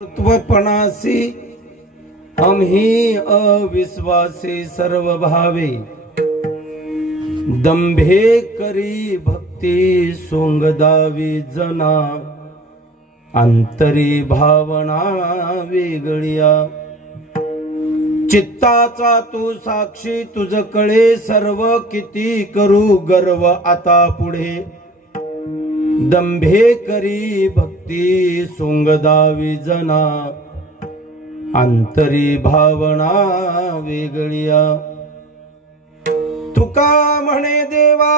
तत्वपणासी आम्ही अविश्वासी सर्व भावे दंभे करी भक्ती सोंगदावी जना अंतरी भावना वेगळ्या चित्ताचा तू साक्षी तुझ कळे सर्व किती करू गर्व आता पुढे दंभे करी भक्ती सोंगदावी जना अंतरी भावना वेगळ्या तुका म्हणे देवा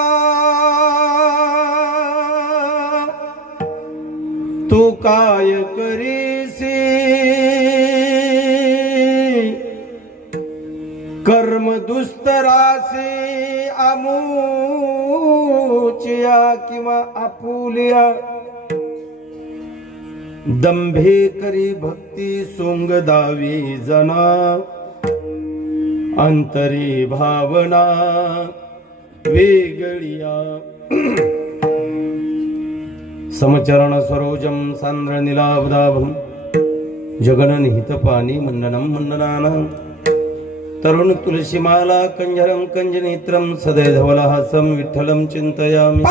तू काय करीसी कर्म दुस्तरासे आमुचिया किंवा आपुलिया दंभे करी भक्ती सोंगदावी जना अंतरी भावना वेगळ्या समचरण सरोजम सांद्र नीलावदाभम जगननिहित पाणी मंडनम मंडनानां तरुण तुलसीमाला कंजरम कंजनेत्रम सदय धवलहासम विठ्ठलम चिंतयामि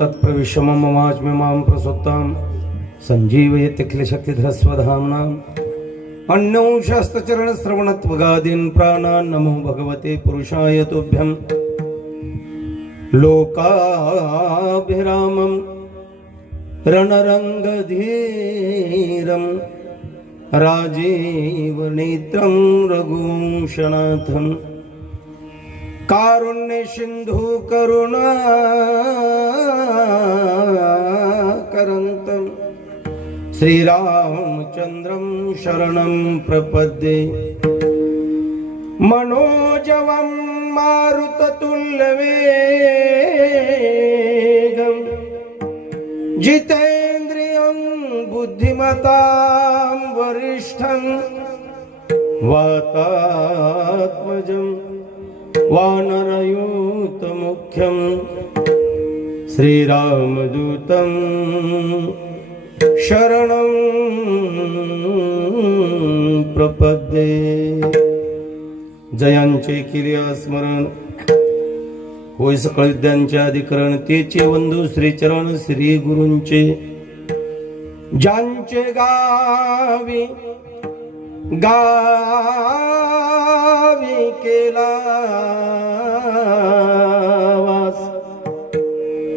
तत्प्रविश्यमं ममाज्ञ मां प्रसुप्तां संजीवयति क्लेशक्तिधरस्वधाम्नां अन्यौषास्तचरण श्रवणत्वगादीन् प्राणान् नमो भगवते पुरुषाय तुभ्यं लोकाभिरामं रणरङ्गधीरं राजीवनेत्रं रघुवंशनाथं कारुण्य सिंधु करुणा करंतम श्रीरामचंद्रं शरणं प्रपद्ये मनोजवं मारुततुल्यवेगं जितेन्द्रियं बुद्धिमतां वरिष्ठं वातात्मजं वानरयूत मुख्यं श्रीरामदूतं शरणं प्रपद्ये जयांचे केले स्मरण होय सकळ विद्यांचे अधिकरण तेचे वंदू श्रीचरण श्री गुरूंचे ज्यांचे गावी गावी केला वास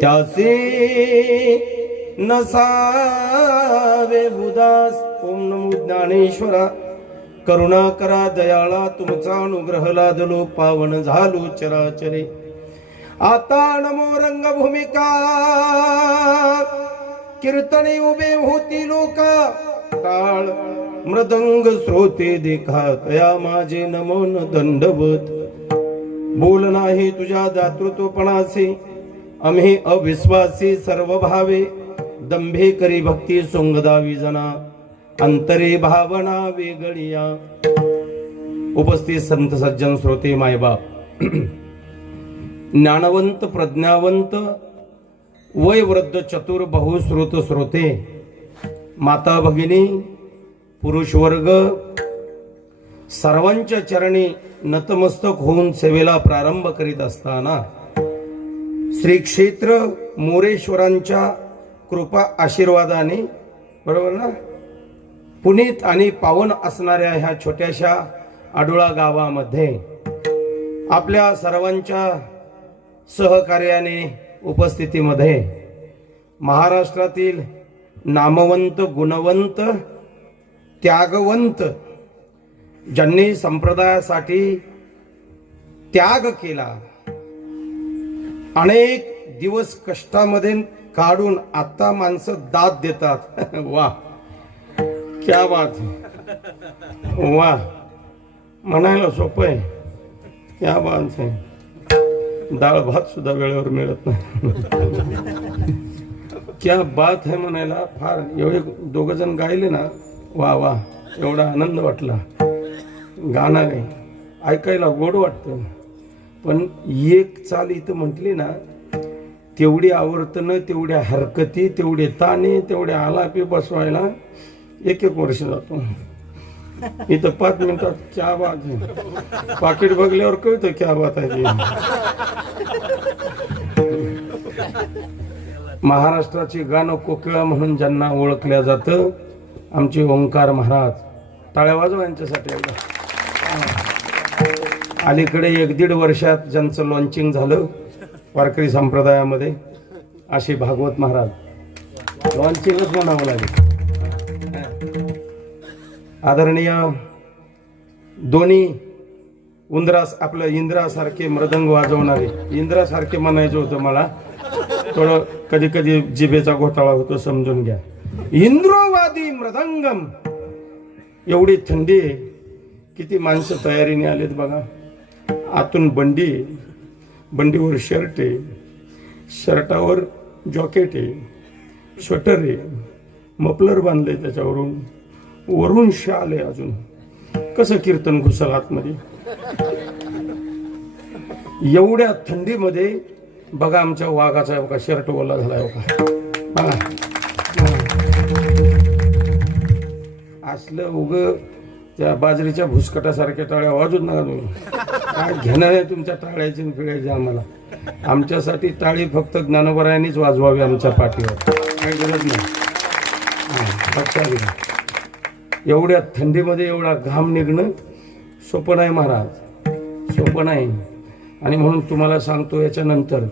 त्यासी नसावे बुदास ओम नमो ज्ञानेश्वरा करुणा करा दयाळा तुमचा अनुग्रह लादलो पावन झालो चराचरे आता नमो रंगभूमिका कीर्तने उभे होती लोका टाळ मृदंग श्रोते देखा तया माझे नमन दंडवत बोल नाही तुझ्या दातृत्वपणाचे आम्ही अविश्वासी सर्व भावे दंभे करी भक्ती सोंगदावी जना अंतरे भावना वेगळिया। उपस्थित संत सज्जन श्रोते मायबाप ज्ञानवंत प्रज्ञावंत वय वृद्ध चतुर बहुश्रुत श्रोते माता भगिनी पुरुष वर्ग सर्वांच्या चरणी नतमस्तक होऊन सेवेला प्रारंभ करीत असताना श्री क्षेत्र मोरेश्वरांच्या कृपा आशीर्वादाने, बरोबर ना, पुनीत आणि पावन असणाऱ्या ह्या छोट्याशा आडुळा गावामध्ये आपल्या सर्वांच्या सहकार्याने उपस्थितीमध्ये महाराष्ट्रातील नामवंत गुणवंत त्यागवंत ज्यांनी संप्रदायासाठी त्याग केला, अनेक दिवस कष्टामध्ये काढून आता माणसं दाद देतात. वा क्या बात है, वा म्हणायला सोपं आहे, क्या बात है. डाळ भात सुद्धा वेळेवर मिळत नाही. क्या बात है म्हणायला फार एवढे दोघ जण गायले ना, वा वा, एवढा आनंद वाटला. गाणं नाही ऐकायला गोड वाटतं, पण एक चाल इथं म्हटली ना, तेवढी आवर्तनं, तेवढ्या हरकती, तेवढे ताणे, तेवढ्या आलापी बसवायला एक वर्ष जातो. इथं 5 मिनिटात क्या बात आहे पाकिट बघल्यावर कळतं क्या बात आहे. महाराष्ट्राची गाणं कोकिळा म्हणून ज्यांना ओळखल्या जातं, आमचे ओंकार महाराज. टाळ्या वाजवा यांच्यासाठी. अलीकडे 1-1.5 वर्षात ज्यांचं लॉन्चिंग झालं वारकरी संप्रदायामध्ये, असे भागवत महाराज. लॉन्चिंगच म्हणावं लागेल. आदरणीय दोन्ही उंदरास, आपलं इंद्रासारखे मृदंग वाजवणारे, इंद्रासारखे म्हणायचं होतं मला, थोडं कधी कधी जिभेचा घोटाळा होतो, समजून घ्या. इंद्रोवादी मृदंगम. एवढी थंडी आहे, किती माणसं तयारीने आलेत बघा. आतून बंडी, बंडीवर शर्ट आहे, शर्टावर जॉकेट आहे, स्वेटर आहे, मफलर बांधले त्याच्यावरून, वरून शाल आहे. अजून कसं कीर्तन घुसल आतमध्ये एवढ्या थंडीमध्ये. बघा आमच्या वाघाचा बघा शर्ट ओला झालाय बघा. असलं उग त्या बाजरीच्या भुसकटासारख्या टाळ्या वाजूच नका तुम्ही. काय घेणार आहे तुमच्या टाळ्याची पिळ्याची आम्हाला. आमच्यासाठी टाळी फक्त ज्ञानोबरायांनीच वाजवावी आमच्या पाठीवर, काही गरज नाही. लक्षात घ्या, एवढ्या थंडीमध्ये एवढा घाम निघणं सोपं नाही महाराज, सोपं नाही. आणि म्हणून तुम्हाला सांगतो, याच्यानंतर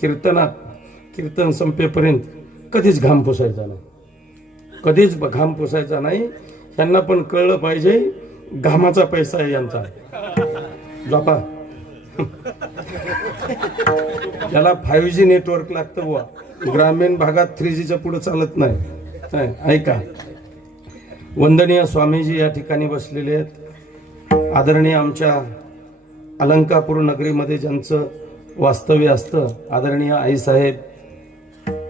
कीर्तन संपेपर्यंत कधीच घाम पुसायचा नाही, कधीच घाम पुसायचा नाही. त्यांना पण कळलं पाहिजे घामाचा पैसा आहे यांचा. झोपा. त्याला 5G नेटवर्क लागतं बुवा, ग्रामीण भागात 3Gच्या पुढे चालत नाही. ऐका, वंदनीय स्वामीजी या ठिकाणी बसलेले आहेत. आदरणीय आमच्या अलंकापूर नगरीमध्ये ज्यांचं वास्तव्य असतं, आदरणीय आईसाहेब,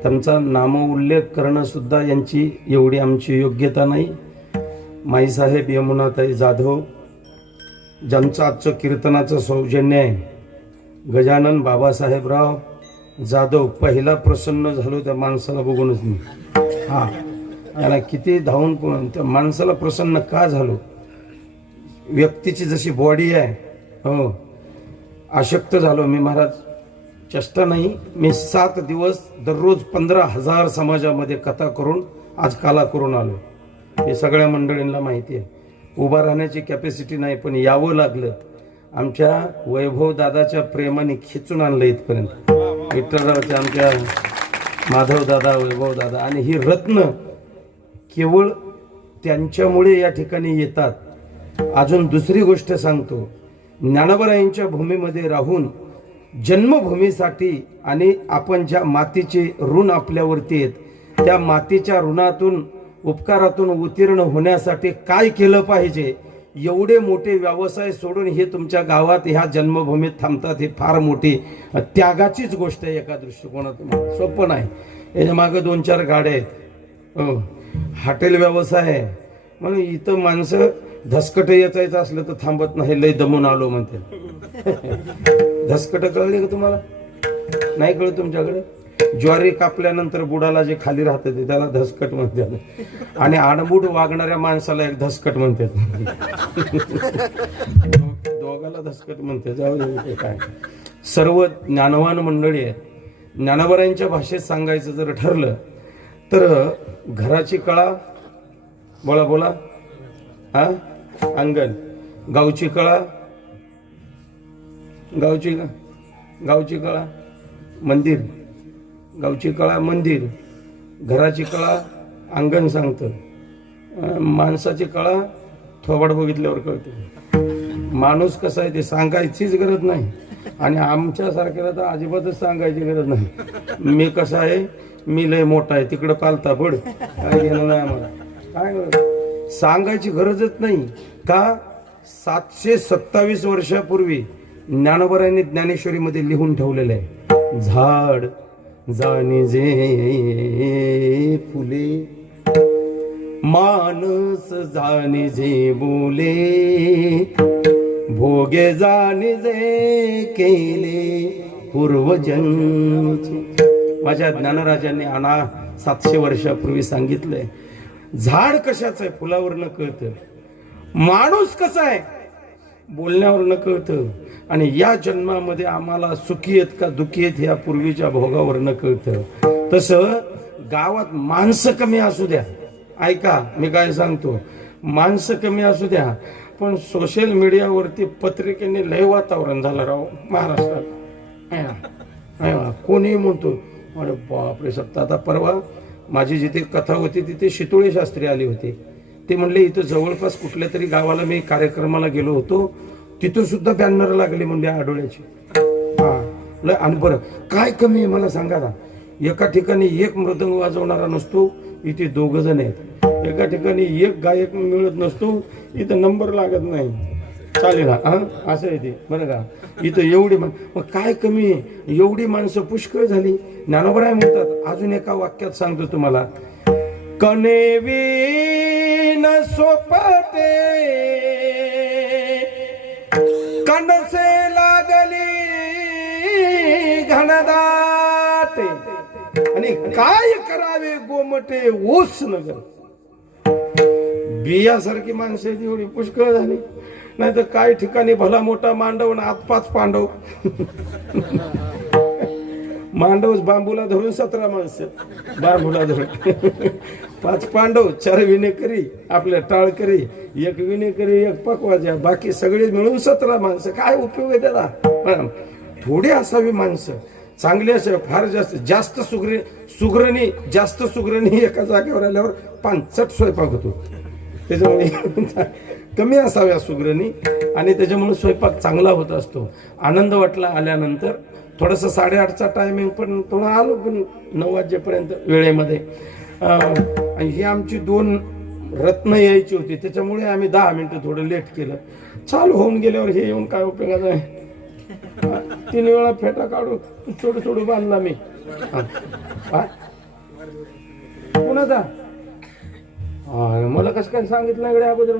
त्यांचा नामोल्लेख करणं सुद्धा यांची एवढी आमची योग्यता नाही. माईसाहेब यमुनाताई जाधव, ज्यांचं आजचं कीर्तनाचं सौजन्य आहे, गजानन बाबासाहेबराव जाधव. पहिला प्रसन्न झालो त्या माणसाला बघूनच मी. हा, याला किती धावून त्या माणसाला प्रसन्न का झालो. व्यक्तीची जशी बॉडी आहे, हो, अशक्त झालो मी महाराज. चेष्टा नाही, मी 7 दिवस दररोज 15,000 समाजामध्ये कथा करून आज काला करून आलो. हे सगळ्या मंडळींना माहिती आहे. उभा राहण्याची कॅपॅसिटी नाही, पण यावं लागलं. आमच्या वैभव दादाच्या प्रेमाने खिचून आणलं इथपर्यंत. विठ्ठलरावच्या, आमच्या माधव दादा, वैभव दादा. आणि ही रत्न केवळ त्यांच्यामुळे या ठिकाणी येतात. अजून दुसरी गोष्ट सांगतो, ज्ञानोबरायांच्या भूमीमध्ये राहून जन्मभूमीसाठी आणि आपण ज्या मातीचे ऋण आपल्यावरती आहेत, त्या मातीच्या ऋणातून, उपकारातून उत्तीर्ण होण्यासाठी काय केलं पाहिजे, एवढे मोठे व्यवसाय सोडून हे तुमच्या गावात ह्या जन्मभूमीत थांबतात. हे फार मोठी त्यागाचीच गोष्ट आहे एका दृष्टिकोनातून. सोपं नाही. याच्या मागे 2-4 गाड्या आहेत. हॉटेल व्यवसाय आहे म्हणून इथं माणसं धसकट याचायचं असलं तर थांबत नाही, लय दमून आलो म्हणते. धसकट कळले का तुम्हाला? नाही कळत तुमच्याकडे? ज्वारी कापल्यानंतर बुडाला जे खाली राहतं ते त्याला धसकट म्हणतात, आणि आडबुड वागणाऱ्या माणसाला एक धसकट म्हणतात. दोघाला धसकट म्हणते. जाऊ दे, काय सर्व ज्ञानवान मंडळी आहेत. ज्ञानोबारांच्या भाषेत सांगायचं जर ठरलं तर घराची कळा, बोला बोला, हा, अंगण. गावची कळा, गावची कळा मंदिर, गावची कळा मंदिर, घराची कळा अंगण सांगतं, माणसाची कळा थोबाड बघितल्यावर कळते. माणूस कसा आहे ते सांगायचीच गरज नाही, आणि आमच्या सारख्याला तर अजिबातच सांगायची गरज नाही. मी कसा आहे, मी लय मोठा आहे, तिकडं पालता पड, काय घेणं नाही आम्हाला. काय सांगायची गरजच नाही का? 727 वर्षापूर्वी ज्ञानोबारांनी ज्ञानेश्वरीमध्ये लिहून ठेवलेलं आहे, झाड जाणे जे फुले, मानस जाणे जे बोले, भोगे जाणे जे केले पूर्वजन्मीचे. माझ्या ज्ञानराजांनी 700 वर्षापूर्वी सांगितलंय, झाड कशाचं आहे फुलावरनं कळतं, माणूस कसा आहे बोलण्यावरनं कळतं, आणि या जन्मामध्ये आम्हाला सुखी आहेत का दुखी आहेत या पूर्वीच्या भोगावरनं कळतं. तसं गावात माणसं कमी असू द्या, ऐका मी काय सांगतो, माणसं कमी असू द्या, पण सोशल मीडियावरती पत्रिकेने लय वातावरण झालं राव महाराष्ट्रात. कोणी म्हणतो अरे बापरे सत्ता. आता परवा माझी जिथे कथा होती तिथे शितोळे शास्त्री आले होते. ते म्हणले इथं जवळपास कुठल्या तरी गावाला मी कार्यक्रमाला गेलो होतो, तिथं सुद्धा बॅनर लागले म्हणजे आढळ्याची. हा, आणि बरं काय कमी आहे मला सांगा ना. एका ठिकाणी एक मृदंग वाजवणारा नसतो, इथे 2 जण आहेत. एका ठिकाणी एक गायक मिळत नसतो, इथं नंबर लागत नाही. चालेल ना, असं आहे ते बरं का. इथं एवढी मग काय कमी आहे, एवढी माणसं पुष्कळ झाली. ज्ञानोबराय म्हणतात, अजून एका वाक्यात सांगतो तुम्हाला, कनेवीन सोपते कणसे लागली घनदाटे, आणि काय करावे गोमटे ऊस नगर. बियासारखी माणसं एवढी पुष्कळ झाली. नाही तर काही ठिकाणी भला मोठा मांडव आणि 5 पांडव. मांडव बांबूला धरून 17 माणसं, बांबूला धरून 5 पांडव, 4 विनेकरी, आपल्या टाळकरी, 1 विनेकरी, 1 पकवाजा, बाकी सगळे मिळून 17 माणसं. काय उपयोग आहे त्याला? थोडी असावी माणसं चांगली असे, फार जास्त सुग्रणी एका जागेवर आल्यावर 5 स्वयंपाक होतो. त्याच्यामुळे कमी असाव्या सुग्रणी, आणि त्याच्यामुळे स्वयंपाक चांगला होत असतो. आनंद वाटला आल्यानंतर. थोडंसं 8:30चा टायमिंग, पण थोडं आलो पण 9 वाजेपर्यंत वेळेमध्ये. आणि ही आमची 2 रत्न यायची होती, त्याच्यामुळे आम्ही 10 मिनिटं थोडं लेट केलं. चालू होऊन गेल्यावर हे येऊन काय उपयोगाचं आहे. 3 वेळा फेटा काढून छोडू बांधला मी. कुणाचा? मला कसं काय सांगितलं इकडे अगोदर?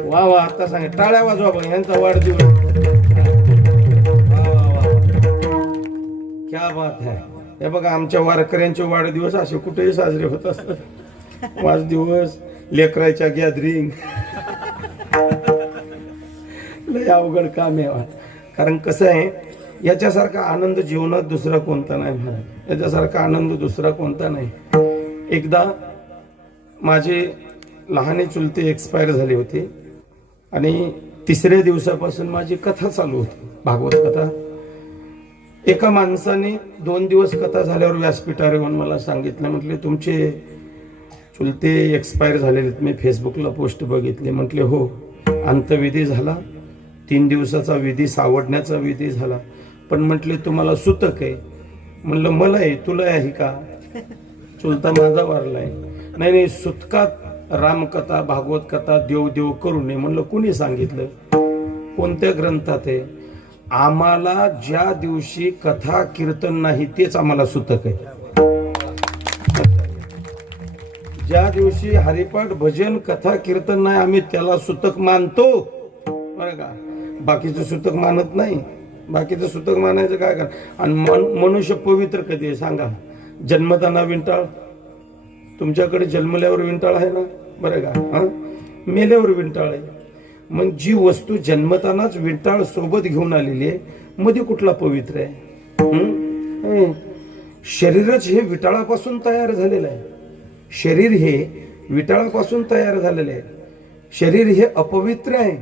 वा आता सांग, टाळ्या वाजवा बघ, यांचा वाढदिवस. क्या बात है. हे बघा आमच्या वारकऱ्यांचे वाढदिवस असे कुठेही साजरे होत असतात. वाढदिवस, लेकराच्या गॅदरिंग, लय अवघड काम आहे. कारण कसं आहे, याच्यासारखा आनंद जीवनात दुसरा कोणता नाही. याच्यासारखा आनंद दुसरा कोणता नाही. एकदा माझे लहाने चुलते एक्सपायर झाले होते, आणि 3ऱ्या दिवसापासून माझी कथा चालू होती, भागवत कथा. एका माणसाने 2 दिवस कथा झाल्यावर व्यासपीठावर येऊन मला सांगितलं, म्हटले तुमचे चुलते एक्सपायर झालेले. मी फेसबुकला पोस्ट बघितली. म्हटले हो, अंतविधी झाला, 3 दिवसाचा विधी, सावडण्याचा विधी झाला, पण म्हटले तुम्हाला सुतक आहे. म्हणलं मला आहे, तुला आहे का? चुलता माझा वारलाय. नाही, सुतकात रामकथा भागवत कथा देव करू नये. म्हणलं कुणी सांगितलं? कोणत्या ग्रंथात आहे? आम्हाला ज्या दिवशी कथा कीर्तन नाही तेच आम्हाला सुतक आहे. ज्या दिवशी हरिपाठ भजन कथा कीर्तन नाही आम्ही त्याला सुतक मानतो बरं का, बाकीचं सुतक मानत नाही. बाकीचं सुतक मानायचं काय का. आणि मनुष्य पवित्र कधी आहे सांगा. जन्मताना विंटाळ, तुमच्याकडे जन्मल्यावर विंटाळ आहे ना बरं का, हा मेल्यावर विंटाळ आहे. मग जी वस्तू जन्मतानाच विंटाळ सोबत घेऊन आलेली आहे मध्ये कुठला पवित्र आहे. शरीरच हे विटाळापासून तयार झालेलं आहे. शरीर हे विटाळापासून तयार झालेलं आहे. शरीर हे अपवित्र आहे.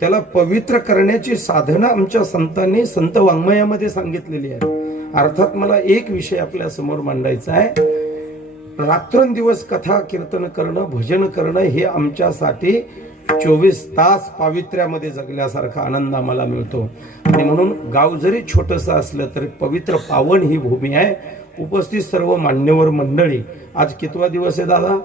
त्याला पवित्र करण्याची साधना आमच्या संतांनी संत वाङ्मयामध्ये सांगितलेली आहे. अर्थात मला एक विषय आपल्या समोर मांडायचा आहे. रात्रंदिवस कथा कीर्तन करणं भजन करणं हे आमच्यासाठी 24 तास पावित्र्यामध्ये जगल्यासारखा आनंद आम्हाला मिळतो. आणि म्हणून गाव जरी छोटंसं असलं तरी पवित्र पावन ही भूमी आहे. उपस्थित सर्व मान्यवर मंडळी, आज कितवा दिवस आहे दादा?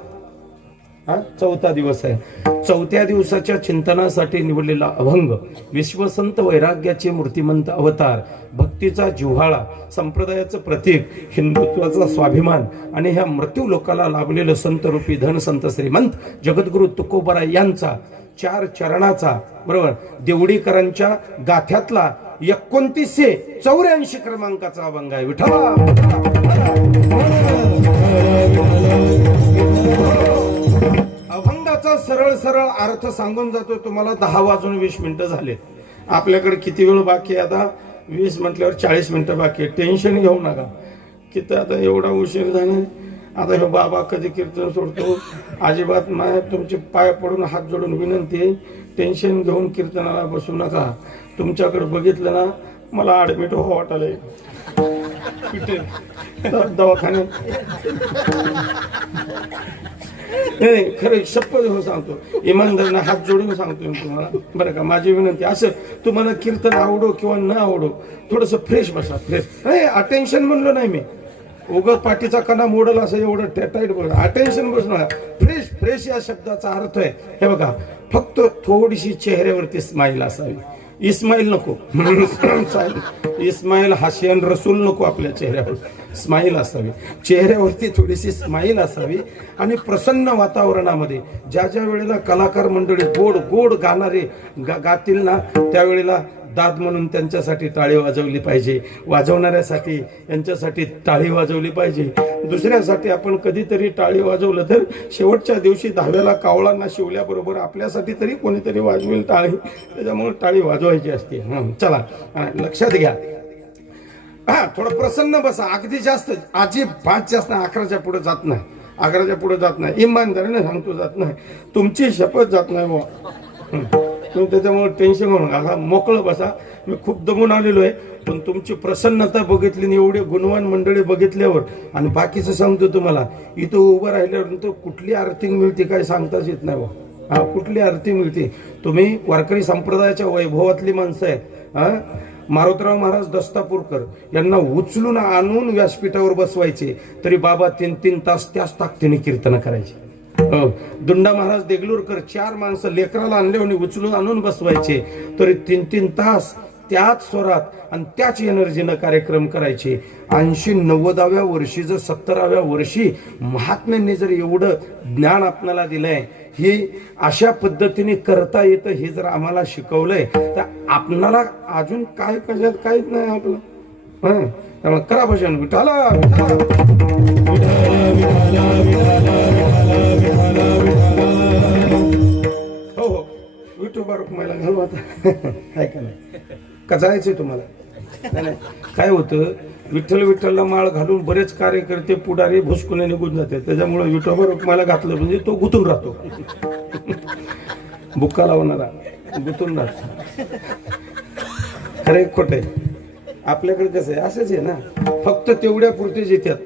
हा 4था दिवस आहे. 4थ्या दिवसाच्या चिंतनासाठी निवडलेला अभंग विश्वसंत वैराग्याचे मूर्तिमंत अवतार, भक्तीचा जिव्हाळा, संप्रदायाचं प्रतीक, हिंदुत्वाचा स्वाभिमान आणि ह्या मृत्यू लोकाला लाभलेलं संत रूपी धन संत श्रीमंत जगद्गुरु तुकोबरा यांचा 4 चरणाचा बरोबर देवडीकरांच्या गाथ्यातला 2984 क्रमांकाचा अभंग आहे. विठ्ठला अभंगाचा सरळ सरळ अर्थ सांगून जातो तुम्हाला. 10 वाजून 20 मिनिटं झाले. आपल्याकडे किती वेळ बाकी आहे आता? 20 म्हटल्यावर 40 मिनिटं बाकी आहे. टेन्शन घेऊ नका किती आता एवढा उशीर झाला. आता हे बाबा कधी कीर्तन सोडतो अजिबात नाही. तुमचे पाय पडून हात जोडून विनंती आहे, टेन्शन घेऊन कीर्तनाला बसू नका. तुमच्याकडे बघितलं ना मला ऍडमिट व्हावं वाटायलंय दवाखान्यात. नाही खरं शपथ हो सांगतो, इमानदारीने हात जोडून सांगतो तुम्हाला बरं का. माझी विनंती असं तुम्हाला कीर्तन आवडो किंवा न आवडो थोडस फ्रेश बसा. फ्रेश नाही अटेन्शन म्हणलो नाही मी, उगत पाठीचा कणा मोडल असं एवढं टाईट बघ. अटेन्शन बसणार. फ्रेश फ्रेश या शब्दाचा अर्थ आहे हे बघा, फक्त थोडीशी चेहऱ्यावरती स्माईल असावी. इस्माईल नको इस्माईल हाशियन रसूल नको. आपल्या चेहऱ्यावर स्माईल असावी. चेहऱ्यावरती थोडीशी स्माईल असावी आणि प्रसन्न वातावरणामध्ये ज्या ज्या वेळेला कलाकार मंडळी गोड गोड गाणारे गातील ना त्यावेळेला दाद म्हणून त्यांच्यासाठी टाळी वाजवली पाहिजे. वाजवणाऱ्यासाठी यांच्यासाठी टाळी वाजवली पाहिजे. दुसऱ्यासाठी आपण कधीतरी टाळी वाजवलं तर शेवटच्या दिवशी 10व्याला कावळांना शिवल्याबरोबर आपल्यासाठी तरी कोणीतरी वाजवेल टाळी. त्याच्यामुळे टाळी वाजवायची असते. चला लक्षात घ्या. हा थोडं प्रसन्न बसा. अगदी जास्त अजिबात जास्त 11च्या पुढे जात नाही. 11च्या पुढे जात नाही. इमानदारीने सांगतो जात नाही. तुमची शपथ जात नाही बुवा. त्याच्यामुळे टेन्शन होऊ नका. मोकळं बसा. मी खूप दमून आलेलो आहे पण तुमची प्रसन्नता बघितली एवढे गुणवान मंडळी बघितल्यावर आणि बाकीचं सांगतो तुम्हाला. इथं उभं राहिल्यावर कुठली आर्थिंग मिळते काय सांगताच येत नाही बा. कुठली आरती मिळते. तुम्ही वारकरी संप्रदायाच्या वैभवातली माणसं आहेत. मारुतराव महाराज दस्तापूरकर यांना उचलून आणून व्यासपीठावर बसवायचे तरी बाबा 3-3 तास त्याच ताकदीने कीर्तन करायचे. दुंडा महाराज देगलूरकर 4 माणसं लेकराला आणले उचलून आणून बसवायचे तरी 3-3 तास त्याच स्वरात आणि त्याच एनर्जीनं कार्यक्रम करायचे. 80-90व्या वर्षी जर 70व्या वर्षी महात्म्यांनी जर एवढं ज्ञान आपल्याला दिलंय, हे अशा पद्धतीने करता येतं हे जर आम्हाला शिकवलंय तर आपणाला अजून काय कशात काहीच नाही आपलं. त्यामुळे करा भजन. विठाला हो हो विठोबा रुक्माईला घालू आता. काय का नाही का जायचंय तुम्हाला? नाही काय होतं विठ्ठल विठ्ठलला माळ घालून बरेच कार्यकर्ते पुढारी भुसकुने निघून जाते. त्याच्यामुळे विठोबा रुक्माईला घातलं म्हणजे तो गुतून राहतो. बुक्का लावणारा गुतून राहतो. खरे खोटे आपल्याकडे कसं आहे असंच आहे ना. फक्त तेवढ्या पुरतेच येतात.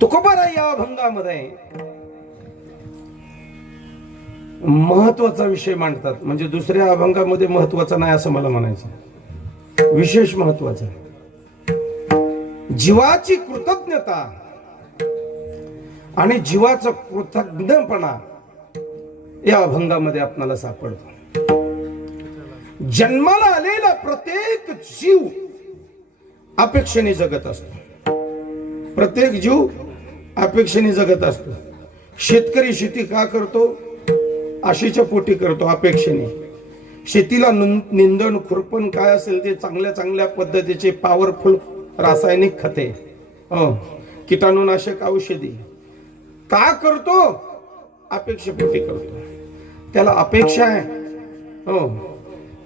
तुकोबारा या अभंगामध्ये महत्वाचा विषय मांडतात. म्हणजे दुसऱ्या अभंगामध्ये महत्वाचा नाही असं मला म्हणायचं. विशेष महत्वाचा जीवाची कृतज्ञता आणि जीवाचा कृतज्ञपणा या अभंगामध्ये आपल्याला सापडतो. जन्माला आलेला प्रत्येक जीव अपेक्षेने जगत असतो. प्रत्येक जीव अपेक्षेने जगत असतो. शेतकरी शेती का करतो? आशेच्या पोटी करतो, अपेक्षेने. शेतीला निंदण खुरपण काय असेल ते चांगल्या चांगल्या पद्धतीचे पॉवरफुल रासायनिक खते, कीटाणुनाशक औषधी का करतो? अपेक्षेपोटी करतो. त्याला अपेक्षा आहे,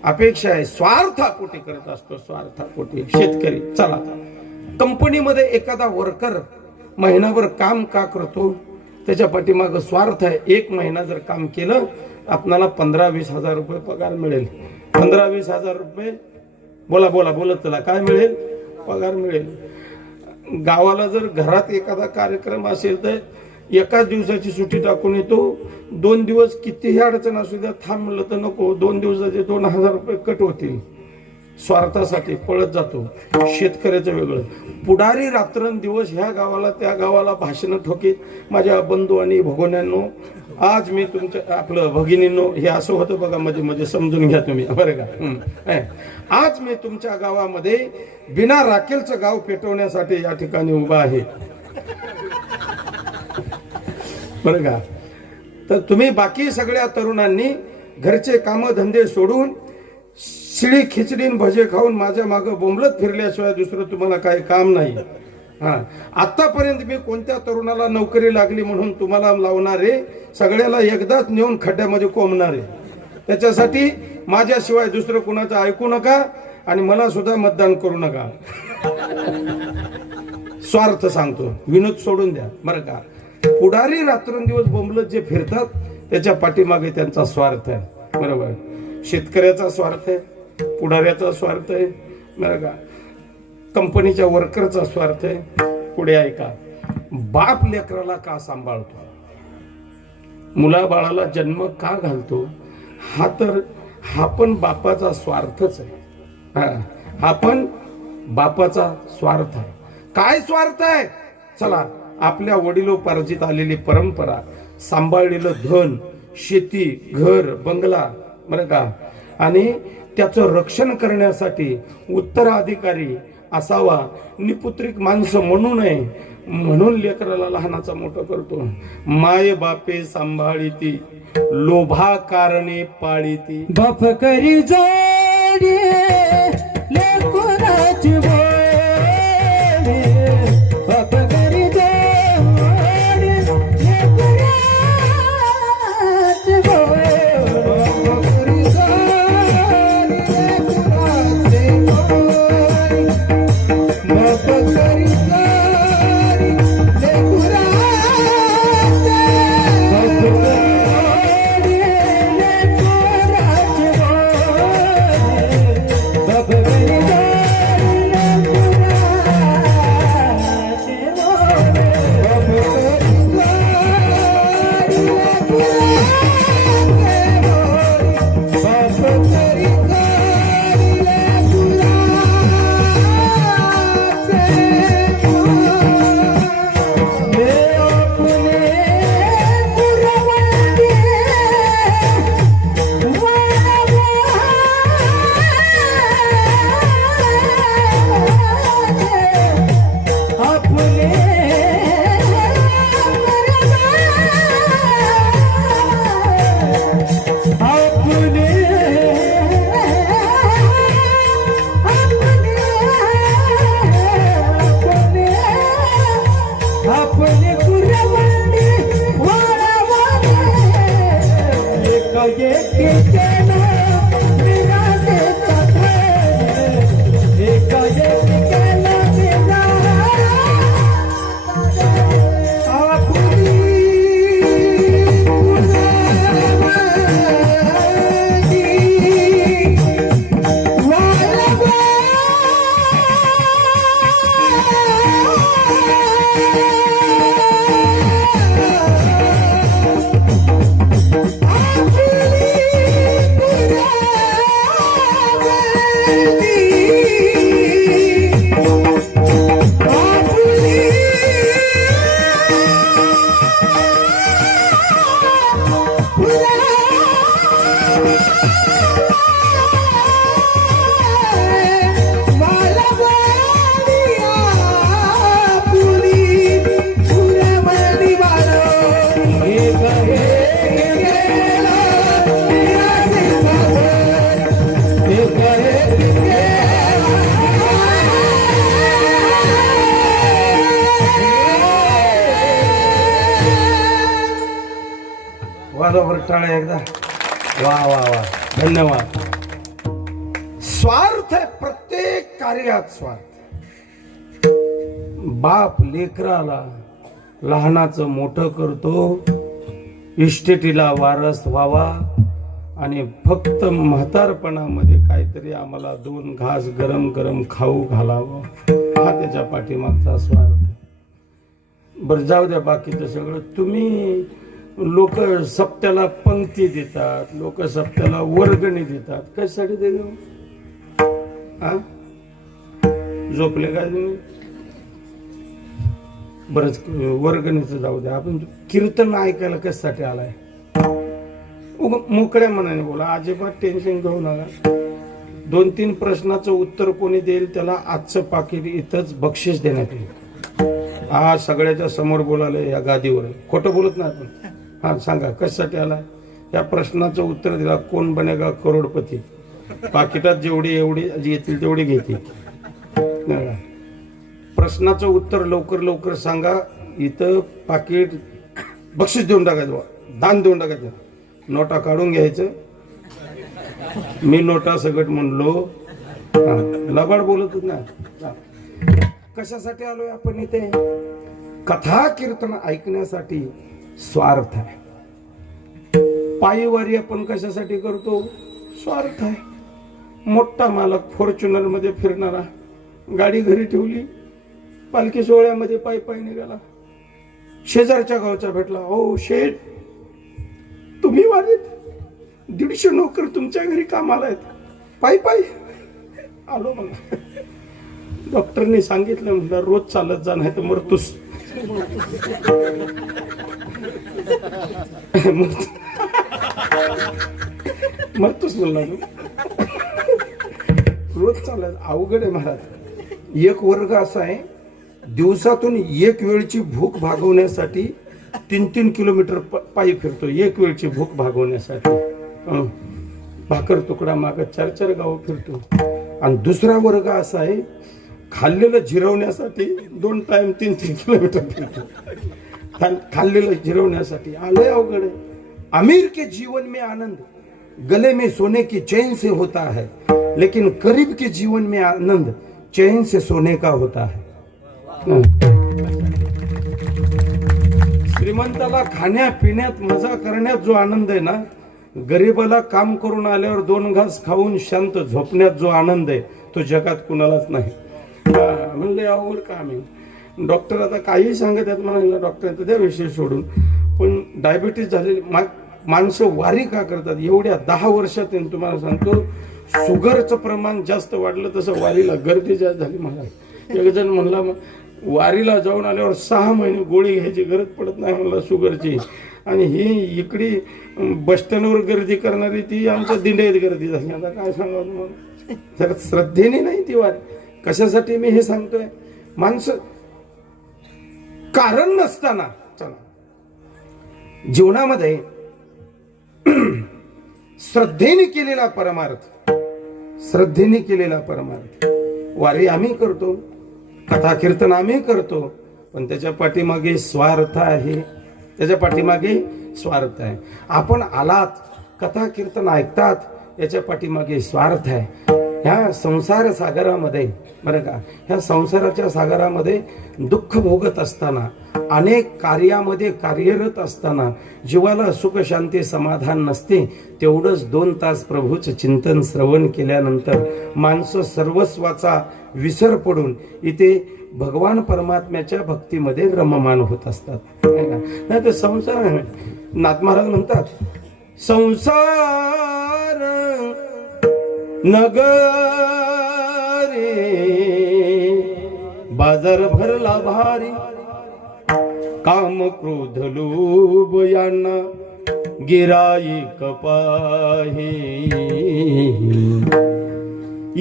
अपेक्षा आहे. स्वार्थापोटी करत असतो, स्वार्थापोटी. शेतकरी चला, कंपनीमध्ये एखादा वर्कर महिनाभर काम का करतो? त्याच्या पाठीमागं स्वार्थ आहे. एक महिना जर काम केलं, आपल्याला 15-20 हजार रुपये पगार मिळेल. 15-20 हजार रुपये, बोला बोला बोलत चला, काय मिळेल? पगार मिळेल. गावाला जर घरात एखादा कार्यक्रम असेल तर एकाच दिवसाची सुट्टी टाकून येतो. 2 दिवस कितीही अडचण असू द्या, थांब म्हणलं तर नको. 2 दिवसाचे 2000 रुपये कट होतील. स्वार्थासाठी पळत जातो. शेतकऱ्याचं वेगळं. पुढारी रात्रंदिवस ह्या गावाला त्या गावाला भाषण ठोकीत. माझ्या बंधू आणि भगोन्यांनो, आज मी तुमच्या, आपलं भगिनींनो, हे असं होतं बघा मध्ये मध्ये, समजून घ्या तुम्ही बरं का. आज मी तुमच्या गावामध्ये बिना राखेलचं गाव पेटवण्यासाठी या ठिकाणी उभा आहे बरं का. तर तुम्ही बाकी सगळ्या तरुणांनी घरचे कामं धंदे सोडून शिळी खिचडीन भजे खाऊन माझ्या मागं बोंबलत फिरल्याशिवाय दुसरं तुम्हाला काही काम नाही. आतापर्यंत मी कोणत्या तरुणाला नोकरी लागली म्हणून तुम्हाला लावणारे, सगळ्याला एकदाच नेऊन खड्ड्यामध्ये कोंबणारे. त्याच्यासाठी माझ्याशिवाय दुसरं कोणाचं ऐकू नका आणि मला सुद्धा मतदान करू नका. स्वार्थ सांगतो, विनोद सोडून द्या बरं का. पुढारी रात्रंदिवस बोंबलत जे फिरतात त्याच्या पाठीमागे त्यांचा स्वार्थ आहे. बरोबर. शेतकऱ्याचा स्वार्थ आहे, पुढाऱ्याचा स्वार्थ आहे बरं का, कंपनीच्या वर्करचा स्वार्थ आहे. पुढे ऐका, बाप लेकराला का सांभाळतो, मुलाबाळाला जन्म का घालतो, हा पण बापाचा स्वार्थच आहे. हा पण बापाचा स्वार्थ आहे. काय स्वार्थ आहे? चला, आपल्या वडिलोपार्जित आलेली परंपरा, सांभाळलेलं धन, शेती, घर, बंगला बरं का, आणि त्याचं रक्षण करण्यासाठी उत्तराधिकारी असावा, निपुत्रिक माणसं म्हणू नये म्हणून लेकराला लहानाचा मोठं करतो. माय बापे सांभाळीती, लोभा कारणे पाळीती. बाप करी जोडी लेकराची बोली, बाप करी जोडी लेकराची बोली, बाप करी जोडी लेकराची बोली, बाप करी जोडी वाजवा टाळ्या एकदा. वा वा वा, धन्यवाद. स्वार्थ आहे, प्रत्येक कार्यात स्वार्थ. बाप लेकराला लहानाचं मोठं करतो, इस्टेटीला वारस व्हावा आणि फक्त म्हातारपणामध्ये काहीतरी आम्हाला 2 घास गरम गरम खाऊ घालावं, हा त्याच्या पाठीमागचा स्वार्थ. बरं जाऊ द्या बाकीचं सगळं. तुम्ही लोक सप्त्याला पंक्ती देतात, लोक सप्त्याला वर्गणी देतात, कशासाठी देतो? हा, झोपले काय तुम्ही? बरंच वर्गणीचं जाऊ द्या. आपण कीर्तन ऐकायला कशासाठी आलाय? मोकळ्या मनाने बोला, अजिबात टेन्शन घेऊ नका. 2-3 प्रश्नाचं उत्तर कोणी देईल त्याला आजचं पाकिट इथंच बक्षीस देण्यात येईल. हा सगळ्याच्या समोर बोलायला या गादीवर, खोटं बोलत नाही आपण. हा सांगा कशासाठी आलाय? या प्रश्नाचं उत्तर दिला, कोण बनेगा करोडपती. पाकिटात जेवढी येतील तेवढी घेतील. प्रश्नाचं उत्तर लवकर लवकर सांगा, इथं पाकिट बक्षीस देऊन टाकायचं, दान देऊन टाकायचं. नोटा काढून घ्यायचं. मी नोटा सगट म्हणलो, लबाड बोलतच नाही. कशासाठी आलोय आपण इथे? कथा कीर्तन ऐकण्यासाठी स्वार्थ आहे. पायीवारी आपण कशासाठी करतो? स्वार्थ आहे. मोठा मालक फॉर्च्युनर मध्ये फिरणारा, गाडी घरी ठेवली, पालखी सोहळ्यामध्ये पायी पायी निघाला, शेजारच्या गावचा भेटला, ओ शेठ तुम्ही वारीत? 150 नोकर तुमच्या घरी कामाला आहेत, पायी पायी आलो. मला डॉक्टरने सांगितलं, म्हणलं रोज चालत जा, नाही तर मरतोस. मरतोस म्हणला तू, रोज चालत. अवघड आहे महाराज. एक वर्ग असा आहे, दिवसातून 1 वेळची भूक भागवण्यासाठी 3-3 किलोमीटर पायी फिरतो. 1 वेळची भूक भागवण्यासाठी भाकर तुकडा मागत 4-4 गाव फिरतो. आणि दुसरा वर्ग असा आहे, खाल्लेलं जिरवण्यासाठी 2 टाइम 3-3 किलोमीटर फिरतो. खाल्लेलं जिरवण्यासाठी. आलंय अवघड आहे. अमीर के जीवन में आनंद गले में सोने की चैन से होता है, लेकिन गरीब के जीवन में आनंद चैन से सोने का होता है. श्रीमंताला खाण्या पिण्यात मजा करण्यात जो आनंद आहे ना, गरीबाला काम करून आल्यावर 2 घास खाऊन शांत झोपण्यात जो आनंद आहे तो जगात कुणालाच नाही. म्हणले अवघड काम आहे. डॉक्टर आता काही सांगत आहेत म्हणाले, डॉक्टर त्या विषय सोडून. पण डायबिटीस झालेली माणसं वारी का करतात? एवढ्या 10 वर्षात तुम्हाला सांगतो, शुगरचं प्रमाण जास्त वाढलं, तसं वारीला गर्दी जास्त झाली. मला एक जण म्हणला, वारीला जाऊन आल्यावर 6 महिने गोळी घ्यायची गरज पडत नाही म्हणला शुगरची. आणि ही इकडे बस स्टँडवर गर्दी करणारी ती आमच्या दिंडीत गर्दी झाली. आता काय सांगावं तुम्हाला? तर श्रद्धेने नाही ती वारी. कशासाठी मी हे सांगतोय? माणसं कारण नसताना, चला जीवनामध्ये श्रद्धेने केलेला परमार्थ, श्रद्धेने केलेला परमार्थ. वारी आम्ही करतो, कथा कीर्तन आम्ही करतो, पण त्याच्या पाठीमागे स्वार्थ आहे. त्याच्या पाठीमागे स्वार्थ आहे. आपण आलात, कथा कीर्तन ऐकतात, याच्या पाठीमागे स्वार्थ आहे. ह्या संसार सागरामध्ये, बरं का, ह्या संसाराच्या सागरामध्ये दुःख भोगत असताना, अनेक कार्यामध्ये कार्यरत असताना जीवाला सुख शांती समाधान नसते. तेवढंच 2 तास प्रभूचं चिंतन श्रवण केल्यानंतर माणसं सर्वस्वाचा विसर पडून इथे भगवान परमात्म्याच्या भक्तीमध्ये रममान होत असतात. नाही तर संसार, नाथ महाराज म्हणतात, संसार नगरे बाजार भरला भारी, काम क्रोध लोभ यांना गिराईक पाहे,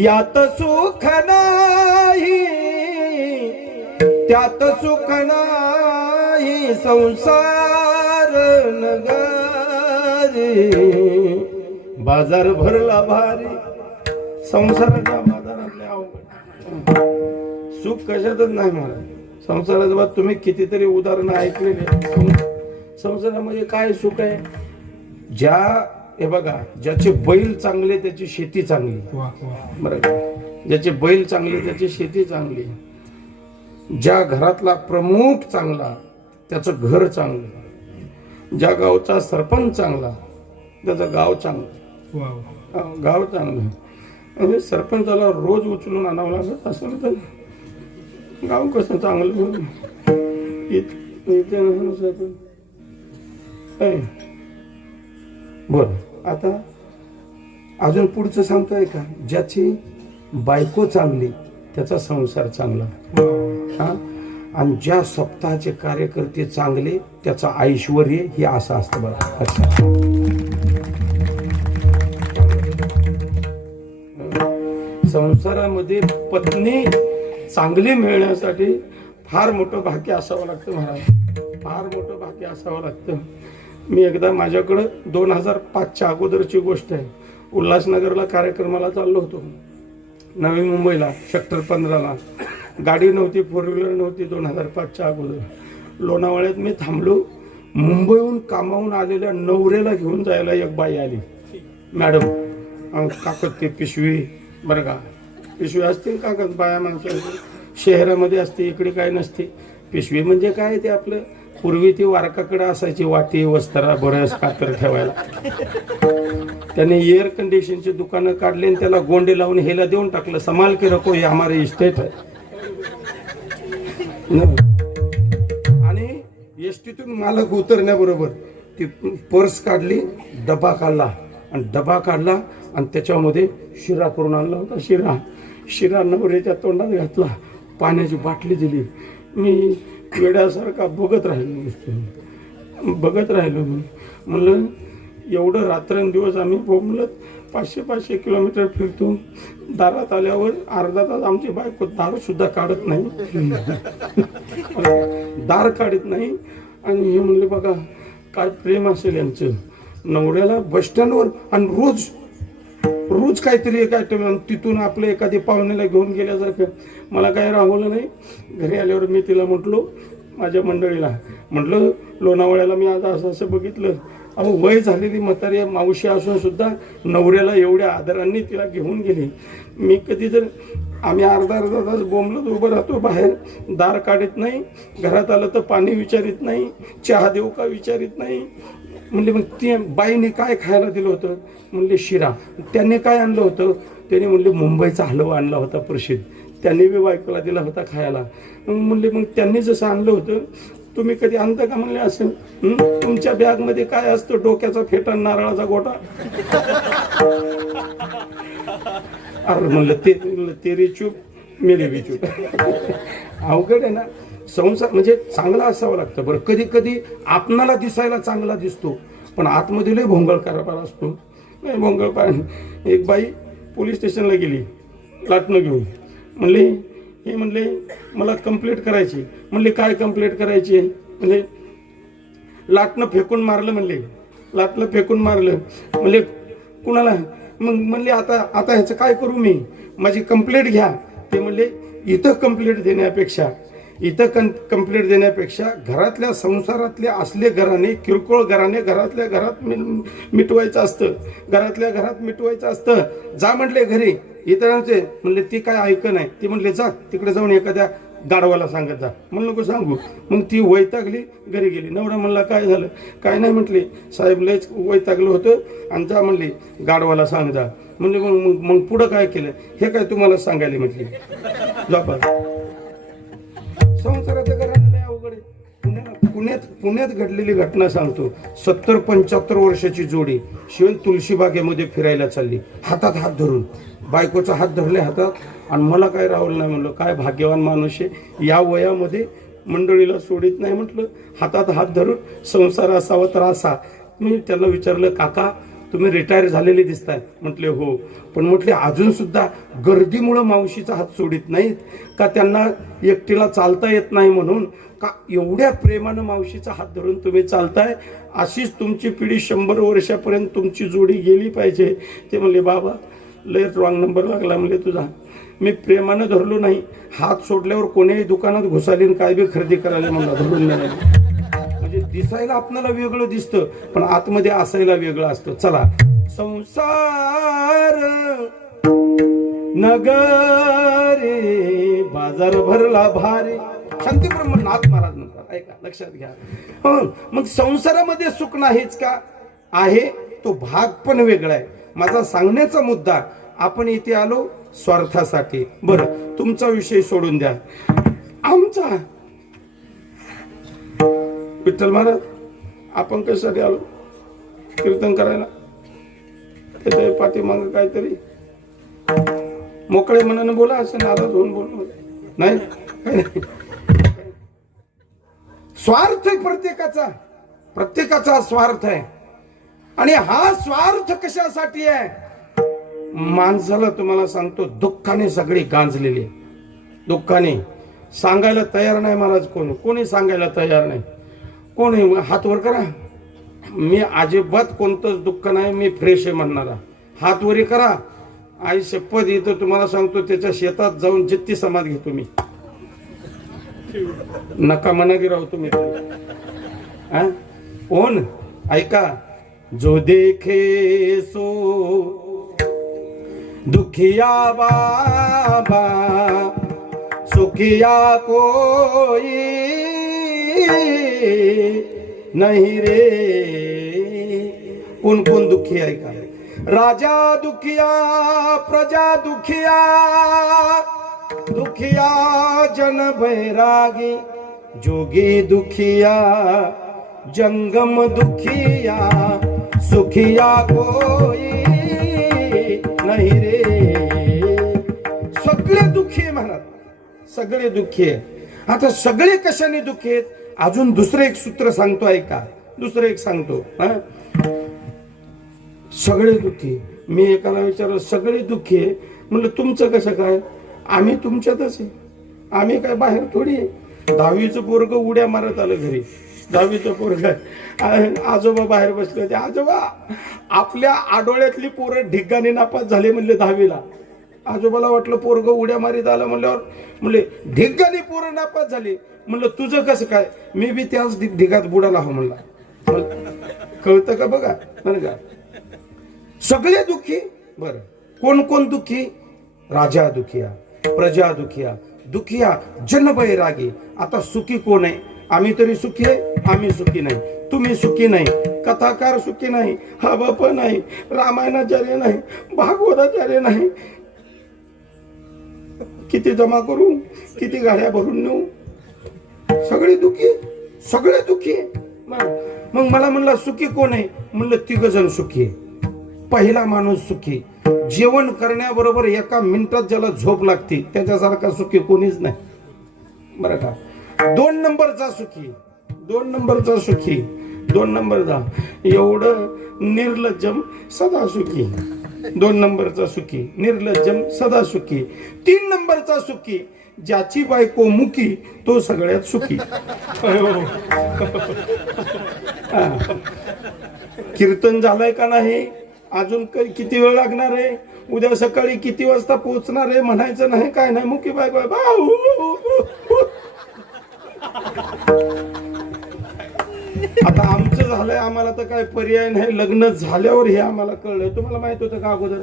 यात सुख नाही त्यात सुख नाही, संसार नगरे बाजार भरला भारी. संसाराच्या बाजारातले अवघड सुख कशातच नाही महाराज. संसाराच्या बाबत तुम्ही कितीतरी उदाहरणं ऐकलेली. संसारामध्ये काय सुख आहे? हे बघा, ज्याचे बैल चांगले त्याची शेती चांगली, बरं का? ज्याचे बैल चांगले त्याची शेती चांगली. ज्या घरातला प्रमुख चांगला त्याचं घर चांगलं. ज्या गावचा सरपंच चांगला त्याचं गाव चांगलं. गाव चांगलं म्हणजे सरपंचाला रोज उचलून आणावं लागत असं तर गाव कसं चांगलं. बर, आता अजून पुढचं सांगतोय का? ज्याची बायको चांगली त्याचा संसार चांगला. हा, आणि ज्या सप्ताहाचे कार्यकर्ते चांगले त्याचं ऐश्वर हे असं असतं बघा. अच्छा, संसारामध्ये पत्नी चांगली मिळण्यासाठी फार मोठं भाग्य असावं लागतं महाराज, फार मोठं भाग्य असावं लागतं. मी एकदा माझ्याकडं 2005च्या अगोदरची गोष्ट आहे, उल्हासनगरला कार्यक्रमाला चाललो होतो, नवी मुंबईला, सेक्टर 15ला. गाडी नव्हती, 4 व्हीलर नव्हती. 2005च्या अगोदर लोणावळ्यात मी थांबलो. मुंबईहून कामावून आलेल्या नवऱ्याला घेऊन जायला एक बाई आली. मॅडम, काकद ते पिशवी, बरं का, पिशवी असते काकद, बाया माणसांची शहरामध्ये असते, इकडे काय नसते. पिशवी म्हणजे काय, ते आपलं पूर्वी ती वारकाकडे असायची, वाटी वस्त्रा बरस कातर ठेवायला. त्याने एअर कंडिशनची दुकानं काढली आणि त्याला गोंडे लावून हेला देऊन टाकलं, समाल के रखो, हे हमारे इस्टेट आहे. आणि एसटीतून मालक उतरण्याबरोबर ती पर्स काढली, डबा काढला आणि त्याच्यामध्ये शिरा करून आणला होता. शिरा नवऱ्याच्या तोंडात घातला, पाण्याची बाटली दिली. मी वेड्यासारखा बघत राहिलो. म्हणलं एवढं रात्रंदिवस आम्ही बोंबलत 500 किलोमीटर फिरतो. दारात आल्यावर अर्धा तास आमची बायको दार सुद्धा काढत नाही, दार काढत नाही. आणि हे म्हणले बघा काय प्रेम असेल यांचं. नवऱ्याला बस स्टँडवर आणि रोज काहीतरी काय तिथून आपलं एखादी पाहुण्याला घेऊन गेल्यासारखं. मला काय राहवलं नाही. घरी आल्यावर मी तिला म्हटलो, माझ्या मंडळीला म्हटलं, लोणावळ्याला मी आज असं बघितलं. अहो, वय झालेली म्हातारी मावशी असून सुद्धा नवऱ्याला एवढ्या आदरांनी तिला घेऊन गेली. मी कधी जर आम्ही अर्धा तास बोंबलत उभं राहतो बाहेर, दार काढत नाही, घरात आलं तर पाणी विचारित नाही, चहा देऊ का विचारित नाही. म्हणले मग ती बाईने काय खायला दिलं होतं? म्हणले शिरा. त्याने काय आणलं होतं? त्याने म्हणले मुंबईचा हलवा आणला होता प्रसिद्ध, त्यांनी बी बायकोला दिला होता खायला. म्हणले मग त्यांनी जसं आणलं होतं तुम्ही कधी आणता का? म्हणले असं. तुमच्या बॅगमध्ये काय असतं? डोक्याचा फेटा, नारळाचा गोटा. अरे म्हणलं तेरी चूप मेरी बी चूप. अवघड आहे ना संसार. म्हणजे चांगला असावं लागतं. बरं, कधी कधी आपणाला दिसायला चांगला दिसतो पण आतमध्ये लय भोंगळ कारभार असतो. भोंगळ. एक बाई पोलीस स्टेशनला गेली लाटणं घेऊन. म्हणले मला कंप्लेंट करायची. म्हणले काय कंप्लेंट करायची? म्हणजे लाटणं फेकून मारलं. लाटणं फेकून मारलं. म्हणले कुणाला? मग म्हणले आता ह्याचं काय करू मी? माझी कंप्लेंट घ्या. ते म्हणले इथं कंप्लेंट देण्यापेक्षा घरातल्या संसारातले असले घराने, किरकोळ घराने घरातल्या घरात मिटवायचं असतं. घरातल्या घरात मिटवायचं असतं. जा म्हटले घरी इतरांचे. म्हणले ती काय ऐक नाही. ती म्हणले जा तिकडे जाऊन एखाद्या गाढवाला सांगत जा. म्हणलं नको सांगू. मग ती वैतागली, घरी गेली. नवरा म्हणला काय झालं? काय नाही म्हटले, साहेब लयच वैतागलं होतं आणि जा म्हणले गाढवाला सांग जा. म्हणले मग पुढं काय केलं? हे काय तुम्हाला सांगायला म्हटले. झोपा. संसाराचं घराणं लय अवघड आहे. पुण्यात घडलेली घटना सांगतो. 70-75 वर्षाची जोडी शिवण तुळशीबागेमध्ये फिरायला चालली, हातात हात धरून. बायकोचा हात धरले हातात आणि मला काय राहुल नाही. म्हणलं काय भाग्यवान माणूस आहे, या वयामध्ये मंडळीला सोडित नाही. म्हटलं हातात हात धरून संसार असावा तर असा. मी त्याला विचारलं, काका तुम्ही रिटायर झालेले दिसताय? म्हटले हो. पण म्हटले अजून सुद्धा गर्दीमुळे मावशीचा हात सोडित नाहीत का? त्यांना एकटीला चालता येत नाही म्हणून का? एवढ्या प्रेमानं मावशीचा हात धरून तुम्ही चालताय. अशीच तुमची पिढी 100 वर्षापर्यंत तुमची जोडी गेली पाहिजे. ते म्हणले बाबा लय रॉंग नंबर लागला म्हणले तुझा. मी प्रेमानं धरलो नाही. हात सोडल्यावर कोण्याही दुकानात घुसाली काय बी खरेदी करायला मला धरून नाही. म्हणजे दिसायला आपल्याला वेगळं दिसतं पण आतमध्ये असायला वेगळं असतं. चला, संसार नगरे बाजार भरला भारी, शांतीब्रह्म नाथ महाराज म्हणतात. ऐका, लक्षात घ्या. हो, मग संसारामध्ये सुख नाहीच का? आहे, तो भाग पण वेगळा आहे. माझा सांगण्याचा मुद्दा, आपण इथे आलो स्वार्थासाठी. बरं, तुमचा विषय सोडून द्या. आमचा विठ्ठल महाराज, आपण कशासाठी आलो? कीर्तन करायला. त्याच्या पाठीमागं काहीतरी मोकळे मनानं बोला, असं नाराज होऊन बोल नाही. स्वार्थ आहे प्रत्येकाचा, प्रत्येकाचा स्वार्थ आहे. आणि हा स्वार्थ कशासाठी आहे? माणसाला तुम्हाला सांगतो, दुःखाने सगळी गांजलेली, दुःखाने सांगायला तयार नाही महाराज. कोणी सांगायला तयार नाही. कोणी हात वर करा, मी अजिबात कोणतंच दुःख नाही, मी फ्रेश आहे म्हणणारा हात वरी करा. आई शपथ, इथं तुम्हाला सांगतो, त्याच्या शेतात जाऊन जित्ती समाध घेतो मी. नका मनागी राहू तुम्ही. कोण? ऐका, जो देखे सो दुखिया बाबा, सुखिया कोई नहीं रे. कोण कोण दुखी आहे का? राजा दुखिया, प्रजा दुखिया, दुखिया जन बैरागी, जोगी दुखिया, जंगम दुखिया, सुखिया कोई नहीं रे. सगळे दुखी आहे महाराज, सगळे दुखी आहे. आता सगळे कशाने दुखी आहेत? अजून दुसरं एक सूत्र सांगतो, ऐका, दुसरं एक सांगतो. सगळे दुःखी. मी एकाला विचारलं, सगळे दुःखी आहे. म्हणलं, तुमचं कसं काय? आम्ही तुमच्यातच आहे, आम्ही काय बाहेर थोडी आहे. 10वीचं पोरग उड्या मारत आलं घरी. 10वीचं पोरग, आजोबा बाहेर बसले होते. आजोबा, आपल्या आडोळ्यातली पोरं ढिग्गाने नापास झाले म्हणले 10वीला. आजोबाला वाटलं पोरग उड्या मारीत आलं म्हणल्यावर, म्हणले ढिग्गाने पोरं नापास झाली. म्हणलं, तुझं कसं काय? मी बी त्याच ढिगात बुडाला हो म्हणला. कळतं का बघा, बरं का? सगळे दुःखी. बरं, कोण कोण दुःखी? राजा दुखिया, प्रजा दुखिया, दुखिया जन बैरागी. आता सुखी कोण आहे? आम्ही तरी सुखी आहे? आम्ही सुखी नाही. तुम्ही सुखी नाही. कथाकार सुखी नाही. हा बाप नाही. रामायणाचार्य नाही. भागवताचार्य नाही. किती जमा करू, किती गाड्या भरून नेऊ? सगळे दुखी, सगळे दुखी. मग मला म्हणला, सुखी कोण आहे? म्हणलं, 3 जण सुखी आहे. पहिला माणूस सुखी, जेवण करण्याबरोबर 1 मिनिटात ज्याला झोप लागते, त्याच्यासारखा सुखी कोणीच नाही, बरं का? 2 नंबरचा सुखी, 2 नंबरचा सुखी, 2 नंबरचा एवढं निर्लज्जम सदा सुखी. 2 नंबरचा सुखी, निर्लज्जम सदा सुखी. 3 नंबरचा सुखी, ज्याची बायको मुकी तो सगळ्यात सुखी. कीर्तन झालंय का नाही? अजून किती वेळ लागणार आहे? उद्या सकाळी किती वाजता पोहोचणार आहे? म्हणायचं नाही, काय नाही, मुकी बायको. आता आमचं झालंय, आम्हाला तर काय पर्याय नाही. लग्न झाल्यावर हे आम्हाला कळलंय. तुम्हाला माहित होतं का अगोदर?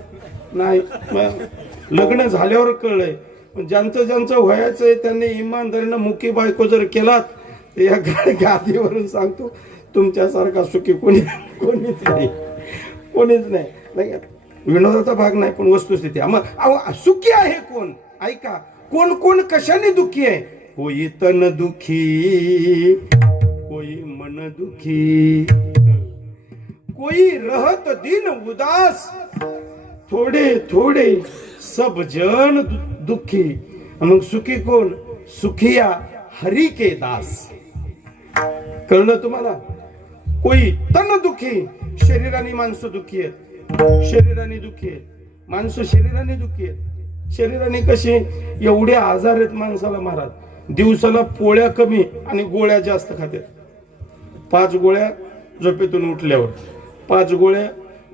नाही, लग्न झाल्यावर कळलंय. ज्यांचं ज्यांचं व्हायचं आहे त्यांनी इमानदारीनं मुकी बायको जर केलात, या गादीवरून सांगतो, तुमच्यासारखा सुखी कोणीच नाही, कोणीच नाही. विनोदाचा भाग नाही, पण वस्तुस्थिती. मग सुखी आहे कोण? ऐका, कोण कोण कशाने दुखी आहे? कोई तन दुखी, कोई मन दुखी, कोई रहत दिन उदास, थोडे थोडे सब जन दुखी. मग सुखी कोण? सुखिया हरि के दास. कळलं तुम्हाला? कोई तन दुखी, शरीराने माणसं दुखी आहेत, शरीराने दुखी आहेत माणसं, शरीराने दुखी आहेत. शरीराने कसे? एवढे आजार आहेत माणसाला महाराज. दिवसाला पोळ्या कमी आणि गोळ्या जास्त खातात. 5 गोळ्या झोपेतून उठल्यावर, 5 गोळ्या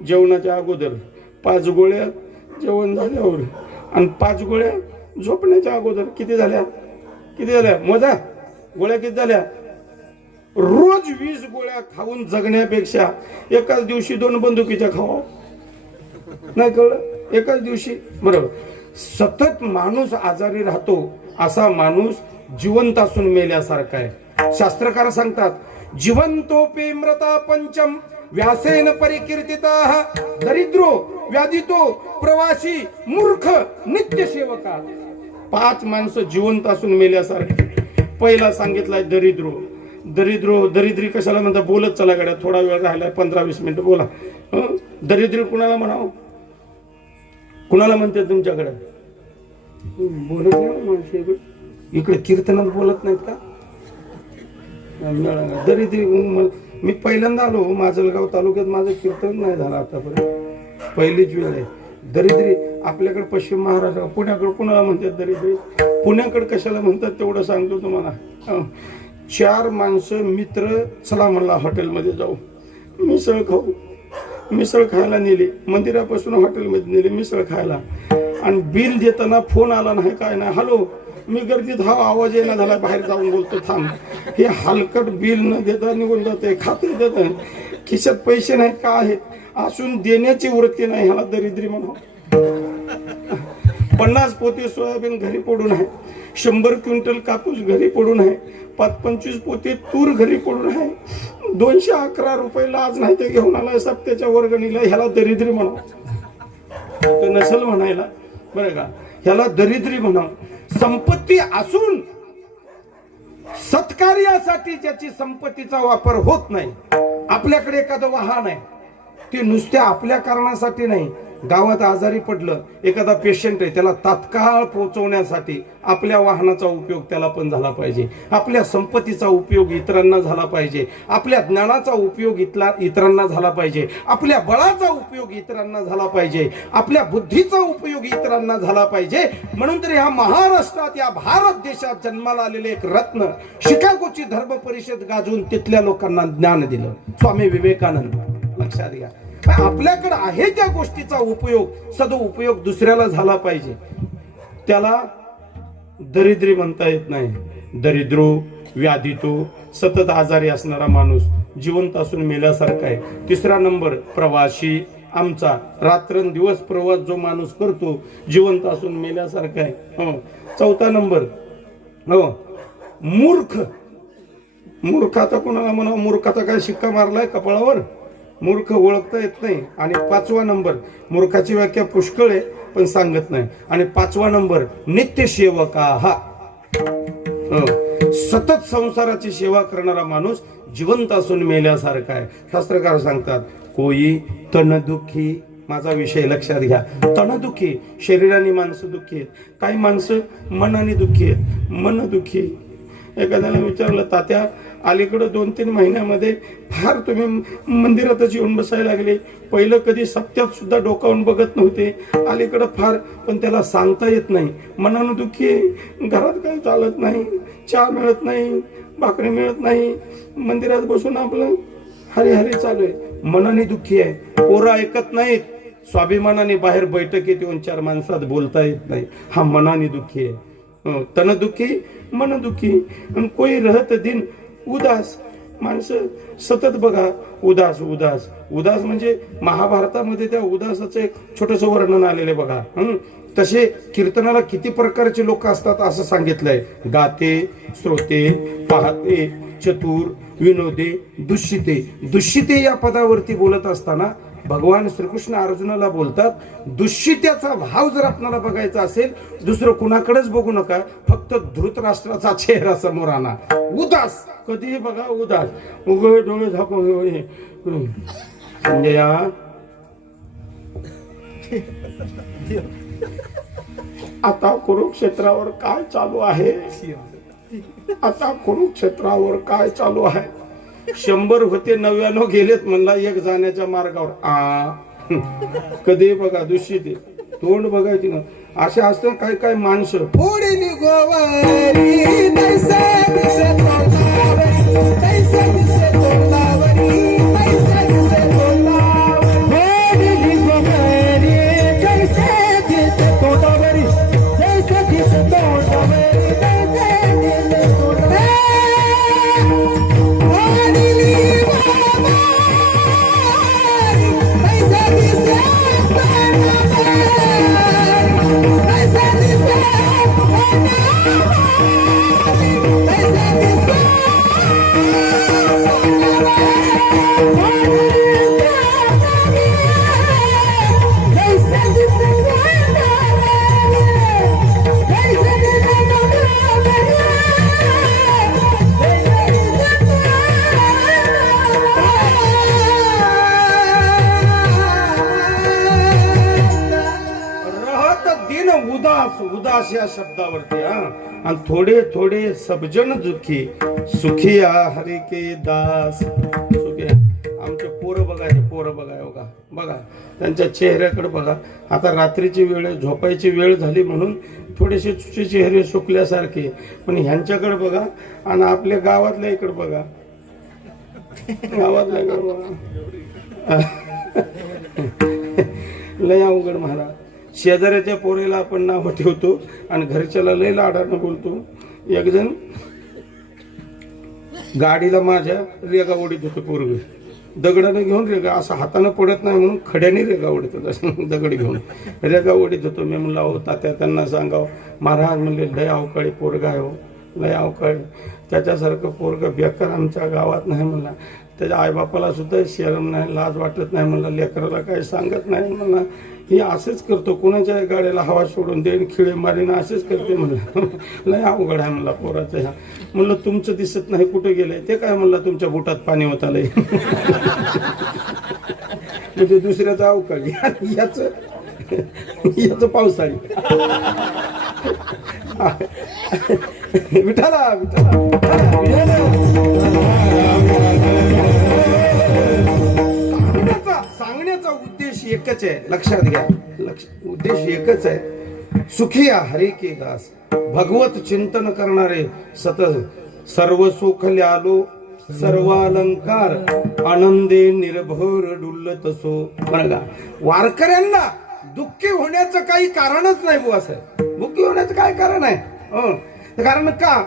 जेवणाच्या अगोदर, 5 गोळ्या जेवण झाल्यावर, आणि 5 गोळ्या झोपण्याच्या अगोदर. किती झाल्या? किती झाल्या? मोजा, गोळ्या किती झाल्या? रोज 20 गोळ्या खाऊन जगण्यापेक्षा एकाच दिवशी 2 बंदुकीच्या खावा. नाही कळलं? एकाच दिवशी. बरोबर. सतत माणूस आजारी राहतो असा माणूस जिवंत असून मेल्यासारखा आहे. शास्त्रकार सांगतात, जीवंतोपि मृता पंचम व्यासेन परिकीर्तिता दरिद्रो व्याधितो प्रवासी मूर्ख नित्य सेवका. 5 माणसं जिवंत असून मेल्यासारखे. पहिला सांगितलाय दरिद्रो. दरिद्री कशाला म्हणतात? बोलत चला गड्या, थोडा वेळ राहिलाय, 15-20 मिनिटं बोला. दरिद्री कुणाला म्हणावं? कुणाला म्हणते तुमच्याकडे? बोलत नाही माणसं इकडे कीर्तनात बोलत नाहीत का? दरिद्री. मी पहिल्यांदा आलो माजलगाव तालुक्यात, माझं कीर्तन नाही झालं आतापर्यंत, पहिलीच वेळ आहे. दरिद्री आपल्याकडे पश्चिम महाराष्ट्र, पुण्याकडे कुणाला म्हणतात दरिद्री? पुण्याकडे कशाला म्हणतात तेवढं सांगतो तुम्हाला. 4 माणसं मित्र, चला म्हणला हॉटेलमध्ये जाऊ, मिसळ खायला नेली. मंदिरापासून हॉटेलमध्ये नेली मिसळ खायला. आणि बिल देताना फोन आला नाही, काय नाही. हॅलो, मी गर्दीत, हा आवाज येणं झाला, बाहेर जाऊन बोलतो, थांब. हे हलकट बिल न देता निघून जाते. खाते देत, खिशात पैसे नाहीत का आहेत असून देण्याची वृत्ती नाही. ह्याला दरिद्री म्हणा. 50 पोते सोयाबीन घरी पडून आहे, 100 क्विंटल कापूस घरी पडून आहे, 25 पोते तूर घरी पडून आहे, 211 रुपये लाज नाही ते घेऊन आलाय सप्त्याच्या वर्गणीला. ह्याला दरिद्री म्हणा. नसल म्हणायला, बरं का? ह्याला दरिद्री म्हणा. संपत्ती असून सत्कार्यासाठी ज्याची संपत्तीचा वापर होत नाही. आपल्याकडे एखादं वाहन आहे, ते नुसत्या आपल्या कारणासाठी नाही, गावात आजारी पडलं, एखादा पेशंट आहे, त्याला तात्काळ पोहोचवण्यासाठी आपल्या वाहनाचा उपयोग त्याला पण झाला पाहिजे. आपल्या संपत्तीचा उपयोग इतरांना झाला पाहिजे. आपल्या ज्ञानाचा उपयोग इतरांना झाला पाहिजे. आपल्या बळाचा उपयोग इतरांना झाला पाहिजे. आपल्या बुद्धीचा उपयोग इतरांना झाला पाहिजे. म्हणून तर ह्या महाराष्ट्रात, या भारत देशात जन्माला आलेले एक रत्न, शिकागोची धर्म परिषद गाजवून तिथल्या लोकांना ज्ञान दिलं, स्वामी विवेकानंद. लक्षात घ्या, आपल्याकडे आहे त्या गोष्टीचा उपयोग, सदुपयोग दुसऱ्याला झाला पाहिजे. त्याला दरिद्री म्हणता येत नाही. दरिद्रो व्याधितो, सतत आजारी असणारा माणूस जिवंत असून मेल्यासारखा आहे. 3रा नंबर प्रवासी, आमचा रात्रंदिवस प्रवास जो माणूस करतो जिवंत असून मेल्यासारखा आहे. 4था नंबर मूर्ख. मूर्खाचा कोणाला म्हणा? मूर्खाचा काय शिक्का मारलाय कपाळावर? मूर्ख ओळखता येत नाही. आणि 5वा नंबर, मूर्खाची व्याख्या पुष्कळ आहे पण सांगत नाही. आणि 5वा नंबर नित्य सेवका. हा सतत संसाराची सेवा करणारा माणूस जिवंत असून मेल्यासारखा आहे. शास्त्रकार सांगतात, कोई तणदुखी. माझा विषय लक्षात घ्या. तणदुखी, शरीराने माणसं दुःखी आहेत, काही माणसं मनाने दुःखी आहेत. मन दुःखी. एखाद्याला विचारलं, तात्या अलीकडं 2-3 महिन्यामध्ये फार तुम्ही मंदिरातच येऊन बसायला लागले, पहिलं कधी सप्त्यात सुद्धा डोकावून बघत नव्हते, अलीकडं फार. पण त्याला सांगता येत नाही. मनानं दुःखी आहे, घरात काही चालत नाही, चहा मिळत नाही, भाकरी मिळत नाही, मंदिरात बसून आपलं हरी हरी चालू आहे. मनाने दुःखी आहे. पोरं ऐकत नाहीत, स्वाभिमानाने बाहेर बैठकीत येऊन 4 माणसात बोलता येत नाही. हा मनाने दुःखी आहे. तन दुःखी, मन दुःखी. आणि कोई रहत दिन उदास. माणसं सतत बघा उदास उदास उदास. म्हणजे महाभारतामध्ये त्या उदासाचं एक छोटस वर्णन आलेलं बघा. तसे कीर्तनाला किती प्रकारचे लोक असतात असं सांगितलंय. गाते, श्रोते, पाहते, चतुर, विनोदे, दुष्यिते. दुष्यिते या पदावरती बोलत असताना भगवान श्रीकृष्ण अर्जुनाला बोलतात, दुष्यित्याचा भाव जर आपल्याला बघायचा असेल, दुसरं कुणाकडेच बघू नका, फक्त धृतराष्ट्राचा चेहरा समोर आणा. उदास कधीही बघा, उदास. उघड डोळे झाकून संजया, आता कुरुक्षेत्रावर काय चालू आहे? आता कुरुक्षेत्रावर काय चालू आहे? 100 होते, 99 गेलेत म्हणला, 1 जाण्याच्या मार्गावर. कधी बघा दुष्यिते, तोंड बघायची ना. असे असतात काय काय माणसं. पुढील गोवारी तैसा दिसे तोंडावरी, तैसा दिसे तोंडावरी, तैसा दिसे तोंडावरी. पुढील गोवारी तैसा दिसे तोंडावरी, तैसा दिसे तोंडावरी, तैसा दिसे तोंडावरी. दास या शब्दावरती आणि थोडे थोडे सबजण दुखी सुखी हरी के दास सुखी. आमचे पोरं बघा, हे पोरं बघा, बघा बघा त्यांच्या चेहऱ्याकडे बघा. आता रात्रीची वेळ, झोपायची वेळ झाली म्हणून थोडेसे चेहरे सुकल्यासारखे, पण ह्यांच्याकडे बघा आणि आपल्या गावातल्या इकडे बघा, गावातल्या इकडे बघा. लय अवघड महाराज. शेजाऱ्याच्या पोरीला आपण नाव ठेवतो आणि घरच्याला लय लाडानं बोलतो. एक जण गाडीला माझ्या रेगा ओढीत होतो, पोरग दगडानं घेऊन रेगा, असं हातानं पडत नाही म्हणून खड्याने रेगा ओढत होता, दगड घेऊन रेगा ओढीत होतो. मी म्हणलं हो तात्या, त्यांना सांगाव. महाराज म्हणले लय अवकाळी पोरगा आहे हो, लय अवकाळी, त्याच्यासारखं पोरग बेकार आमच्या गावात नाही म्हणला. त्याच्या आईबापाला सुद्धा शरम नाही, लाज वाटत नाही म्हणलं, लेकराला काही सांगत नाही म्हणला. ही असंच करतो, कोणाच्या गाड्याला हवा सोडून देईन, खिळे मारीन, असंच करते म्हणलं. लय अवघड आहे म्हणला पोराचं ह्या. म्हणलं तुमचं दिसत नाही, कुठे गेलंय ते काय म्हणलं, तुमच्या बुटात पाणी होत आलंय. म्हणजे दुसऱ्याचं अवकाळी, याच पावसाळी. विठाला सांगण्याचा उद्देश एकच आहे, लक्षात घ्या. उद्देश एकच आहे, सुखी हरी के दास. भगवत चिंतन करणारे सतत सर्व सुख ल्यालो सर्व अलंकार आनंदे निर्भर डुल्लत सो. बघा, वारकऱ्यांना दुःखी होण्याचं काही कारणच नाही बुवा साहेब. दुःखी होण्याचं काय कारण आहे? कारण का,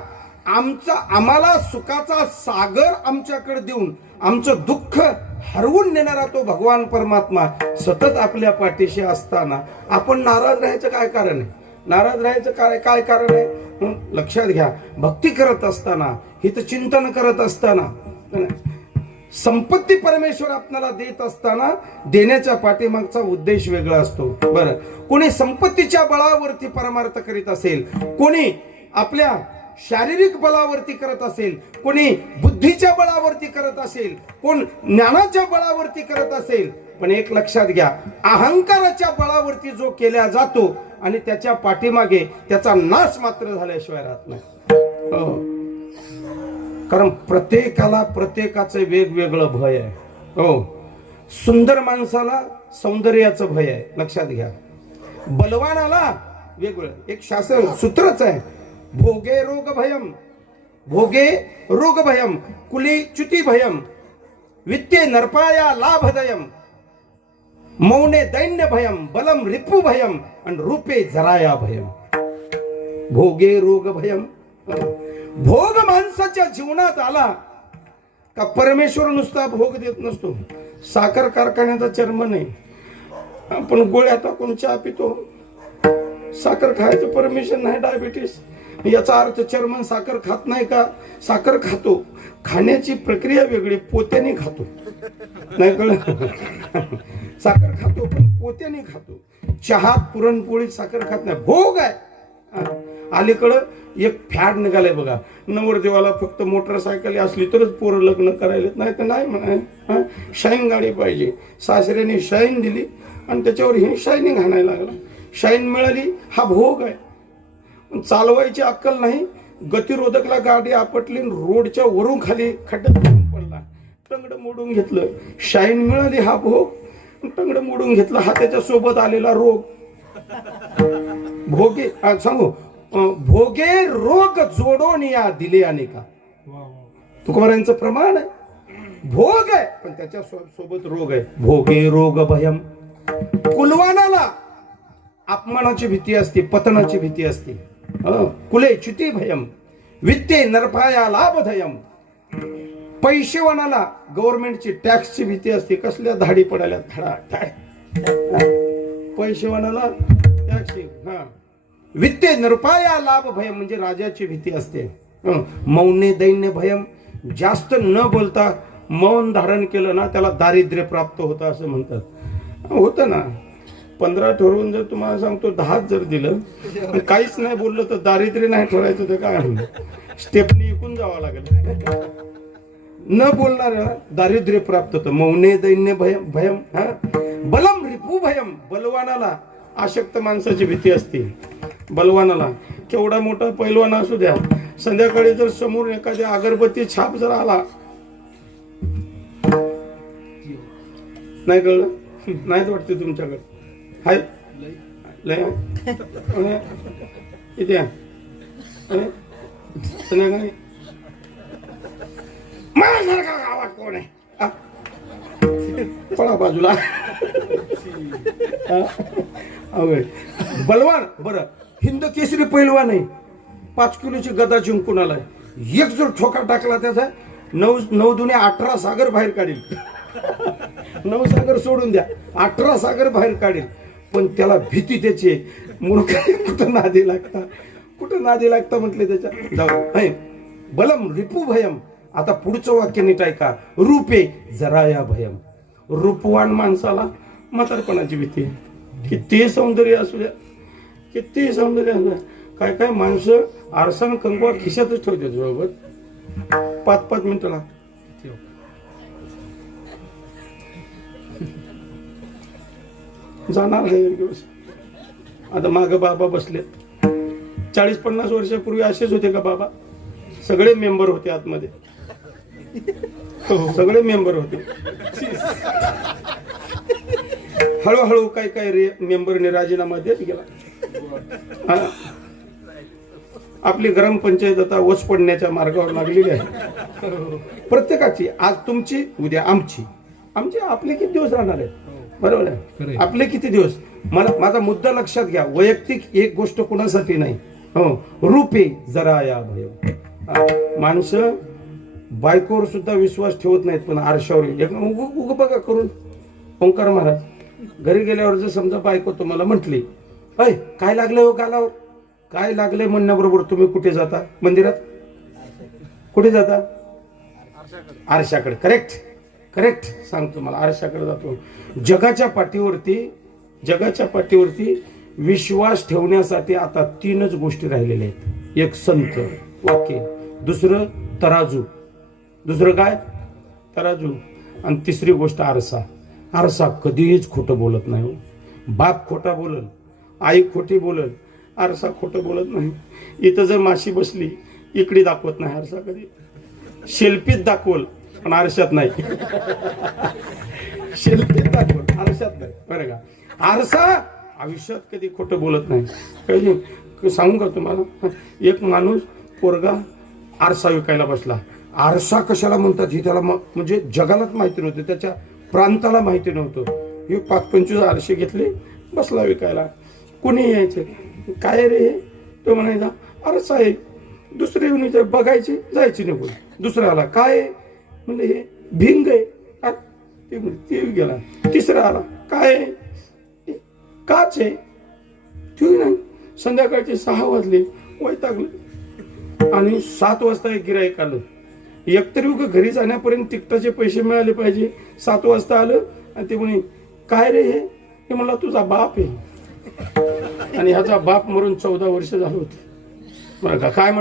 आम्हाला सुखाचा सागर आमच्याकडे देऊन आमचं दुःख हरवून नेणारा तो भगवान परमात्मा सतत आपल्या पाठीशी असताना आपण नाराज राहायचं काय कारण आहे? नाराज राहायचं काय कारण आहे? लक्षात घ्या. भक्ती करत असताना, हितचिंतन करत असताना, संपत्ती परमेश्वर आपल्याला देत असताना देण्याच्या पाठीमागचा उद्देश वेगळा असतो. बरं, कोणी संपत्तीच्या बळावरती परमार्थ करीत असेल, कोणी आपल्या शारीरिक बळावरती करत असेल, कोणी बुद्धीच्या बळावरती करत असेल, कोण ज्ञानाच्या बळावरती करत असेल. पण एक लक्षात घ्या, अहंकाराच्या बळावरती जो केला जातो आणि त्याच्या पाठीमागे त्याचा नाश मात्र झाल्याशिवाय राहत नाही. कारण प्रत्येकाला प्रत्येकाचं वेगवेगळं भय आहे. हो, सुंदर माणसाला सौंदर्याचं भय आहे, लक्षात घ्या. बलवानाला वेगवेगळं एक शास्त्र सूत्रच आहे, भोगे रोग भयम, भोगे रोग भयम, कुली च्युती भयम, वित्ते नरपाया लाभदयम, मौने दैन्य भयम, बलम रिपु भयम आणि रूपे जराया भयम. भोगे रोग भयम. भोग माणसाच्या जीवनात आला का परमेश्वर नुसता भोग देत नसतो. साखर कारखान्याचा चर्म नाही, आपण गोळ्या टाकून चहा पितो. साखर खायचं परमिशन नाही, डायबिटीस. याचा अर्थ चर्मन साखर खात नाही का? साखर खातो, खाण्याची प्रक्रिया वेगळी, पोत्याने खातो. नाही कळलं? साखर खातो पण पोत्याने खातो. चहात पुरणपोळी साखर खात नाही, भोग आहे. अलीकडं एक फॅड निघालंय बघा, नवरदेवाला फक्त मोटरसायकल असली तरच पोरं लग्न करायला, नाही तर नाही म्हणा. शाईन गाडी पाहिजे. सासऱ्याने शाईन दिली आणि त्याच्यावर ही शाईनिंग आणायला लागला. शाईन मिळाली, हा भोग आहे. चालवायची अक्कल नाही, गतिरोधकला गाडी आपटली, रोडच्या वरून खाली खड्ड्यात पडला, टंगड मोडून घेतलं. शाईन मिळाली, हा भोग. टंगड मोडून घेतलं, हा त्याच्या सोबत आलेला रोग. भोगे सांगू, भोगे रोग जोडून या दिले अनेका. तुकोबारांचं प्रमाण आहे. भोग आहे पण त्याच्या सोबत रोग आहे. भोगे रोग भयम. कुलवानाला अपमानाची भीती असते, पतनाची भीती असते. कुले च्युती भयम, वित्ते नरपाया लाभधयम. पैसेवानाला गव्हर्नमेंटची टॅक्सची भीती असते. कसल्या धाडी पडायला धाडा. पैसेवानाला टॅक्स. वित्ते नरपाया लाभ भयम म्हणजे राजाची भीती असते. मौने दैन्य भयम. जास्त न बोलता मौन धारण केलं ना त्याला दारिद्र्य प्राप्त होतं असं म्हणतात. होतं ना. 15 ठरवून जर तुम्हाला सांगतो 10 जर दिलं, काहीच नाही बोललं तर दारिद्र्य नाही ठरायचं तर काय, स्टेपनी इकून जावं लागेल. न बोलणार दारिद्र्य प्राप्त होतं. मौने दैन्य भयम भयम. बलम रिपू भयम. बलवानाला अशक्त माणसाची भीती असते. बलवानाला, केवढा मोठा पैलवान असू द्या, संध्याकाळी जर समोर एखाद्या अगरबत्ती छाप जर आला, नाही कळलं? नाहीच वाटते तुमच्याकडे? हाय लय इथे संध्याकाळी माझ्यासारखा गावात कोण आहे? पळा बाजूला. अवघड. बलवान बरं, हिंद केसरी पैलवान आहे, 5 किलोची गदा जिंकून आलाय. एक जर ठोका टाकला त्याचा 9 दुने 18 सागर बाहेर काढील. 9 सागर सोडून द्या, 18 सागर बाहेर काढेल. पण त्याला भीती त्याची आहे. म्हणून काय कुठं नादी लागता म्हटले त्याच्या. जाऊ बलम रिपू भयम. आता पुढचं वाक्य नीट ऐका. रूपे जराया भयम. रूपवान माणसाला म्हातारपणाची भीती आहे. किती सौंदर्य असू द्या, किती सौंदर्य असू द्या, काय काय माणसं आरसा कंगवा खिशातच ठेवते बरोबर 5-5 मिनिटाला. जाणार आहे एक दिवस. आता माग बाबा बसले. 40-50 वर्षापूर्वी असेच होते का बाबा? सगळे मेंबर होते आतमध्ये, सगळे मेंबर होते. हळूहळू काय काय मेंबरने राजीनामा देत गेला. आपली ग्रामपंचायत आता ओस पडण्याच्या मार्गावर लागलेली आहे. प्रत्येकाची, आज तुमची उद्या आमची. आपले किती दिवस राहणार आहे? बरोबर आहे, आपले किती दिवस. माझा मुद्दा लक्षात घ्या. वैयक्तिक एक गोष्ट कोणासाठी नाही. हो, रूपे जरा या भय. माणसं बायकोवर सुद्धा विश्वास ठेवत नाहीत, पण आरशावर उग बघा करून. ओंकार महाराज घरी गेल्यावर जर समजा बायको तुम्हाला म्हटली, अय काय लागले हो गालावर, काय लागले म्हणण्याबरोबर तुम्ही कुठे जाता? मंदिरात. कुठे जाता? आरशाकडे. करेक्ट सांगतो मला, आरशाकडे जातो. जगाच्या पाठीवरती विश्वास ठेवण्यासाठी आता 3च गोष्टी राहिलेल्या आहेत. एक संत वाक्य, दुसरं तराजू, दुसरं काय तराजू, आणि तिसरी गोष्ट आरसा. आरसा कधीच खोटं बोलत नाही. बाप खोटा बोलल, आई खोटी बोलल, आरसा खोटं बोलत नाही. इथं जर माशी बसली, इकडे दाखवत नाही आरसा कधी. शेल्फीत दाखवल पण आरशात नाही. शेल्फीत दाखवल आरशात नाही. बरं का? आरसा आयुष्यात कधी खोटं बोलत नाही. सांगू का तुम्हाला, एक माणूस पोरगा आरसा विकायला बसला. आरसा कशाला म्हणतात ही त्याला म्हणजे जगालाच माहिती नव्हतं, त्याच्या प्रांताला माहिती नव्हतं. हे 5-25 आरसे घेतले, बसला विकायला. कोणी यायचे, काय रे? तो म्हणायचा आरसा आहे. दुसरे येऊन बघायची, जायची निघून. दुसरा आला, काय म्हणजे हे भिंग आहे, ते गेला. तिसरा आला, काय काच आहे, ते नाही. संध्याकाळचे 6 वाजले, वैतागले. आणि 7 वाजता एक गिऱ्हाईक आलं. एकतरी घरी जाण्यापर्यंत तिकटाचे पैसे मिळाले पाहिजे. 7 वाजता आलं आणि ते म्हणे, काय रे हे? म्हणला तुझा बाप आहे. आणि ह्याचा बाप मरून 14 वर्ष झालं होते. बरं का? काय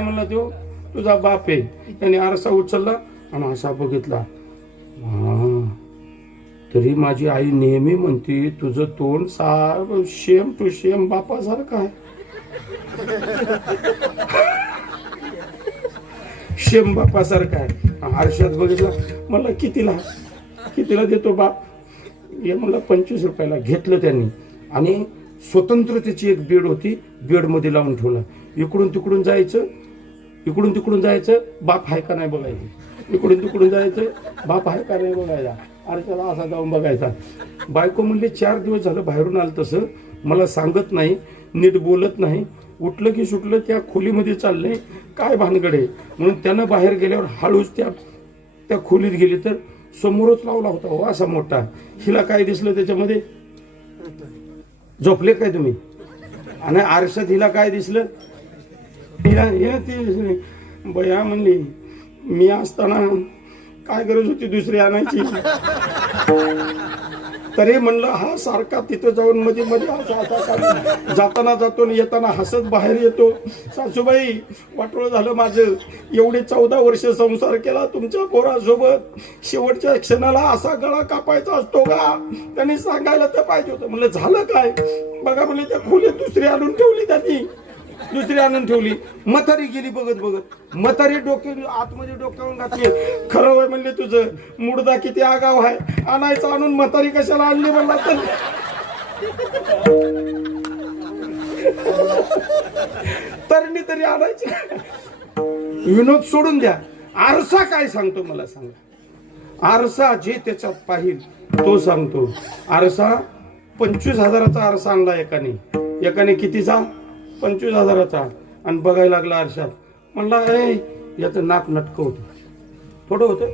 म्हणला तो? तुझा बाप आहे. त्याने आरसा उचलला आणि असा बघितला. तरी माझी आई नेहमी म्हणते तुझं तोंड सेम टू सेम बापासारखं आहे. शेम बापासारखा आहे. आरशात बघितला, मला कितीला देतो बाप? हे मला 25 रुपयाला. घेतलं त्यांनी आणि स्वतंत्रतेची एक बेड होती, बेड मध्ये लावून ठेवला. इकडून तिकडून जायचं, बाप आहे का नाही बघायचं. इकडून तिकडून जायचं, बाप आहे का नाही बघायचा. आरशाला असा जाऊन बघायचा. बायको म्हणली 4 दिवस झालं बाहेरून आलं, तसं मला सांगत नाही, नीट बोलत नाही, उठलं की सुटलं त्या खोलीमध्ये चाललंय, काय भानगडे. म्हणून त्यानं बाहेर गेल्यावर हळूच त्या खोलीत गेली तर समोरच लावला होता हो असा मोठा. हिला काय दिसलं त्याच्यामध्ये? झोपले काय तुम्ही? आणि आरशात हिला काय दिसलं? ती बया म्हणली, मी असताना काय गरज होती दुसरी आणायची. तरी म्हणलं हा सारखा तिथं जाऊन मध्ये मध्ये जाताना जातो आणि येताना हसत बाहेर येतो. सासूबाई वाटोळं झालं माझं, एवढे 14 वर्ष संसार केला तुमच्या पोरासोबत, शेवटच्या क्षणाला असा गळा कापायचा असतो का? त्यांनी सांगायला तर पाहिजे होतं. म्हणलं झालं काय? बघा म्हणले त्या खोलीत दुसरी आणून ठेवली, त्यांनी दुसरी आणून ठेवली. म्हातारी गेली बघत बघत, म्हातारी आतमध्ये डोक्यावरून घातली. खरं होय म्हणले तुझं, मुडदा किती आगाव आहे, आणायचं आणून म्हातारी कशाला आणली म्हणला तरणी तरी आणायची. विनोद सोडून द्या, आरसा काय सांगतो मला सांगा. आरसा जे त्याच्यात पाहिल तो सांगतो. आरसा 25,000चा आरसा आणला एकाने कितीचा? 25,000चा. आणि बघायला लागला आरशात. म्हणला याचं नाक नटकं होतं, थोडं होतं.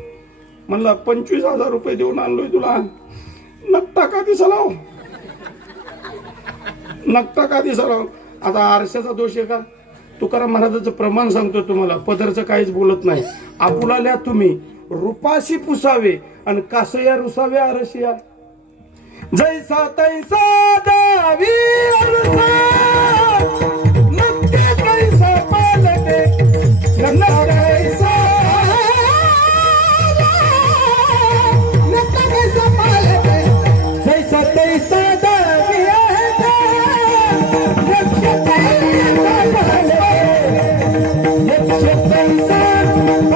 म्हणला 25,000 रुपये देऊन आणलोय तुला, नकटा का दिसलाव, नकटा का दिसलाव. आता आरशाचा दोष आहे का? तुकाराम महाराजांचं प्रमाण सांगतो तुम्हाला, पदरचं काहीच बोलत नाही. आपुलाल्या तुम्ही रूपाशी पुसावे आणि कासया रुसावे आरशिया. जैसा तैसा दावी आरसा, नक्की कैसा पालटे, कैसा नक्का कैसा पालटे, जैसा तैसा दावी आरसा, नक्की कैसा पालटे, नक्की कैसा पालटे,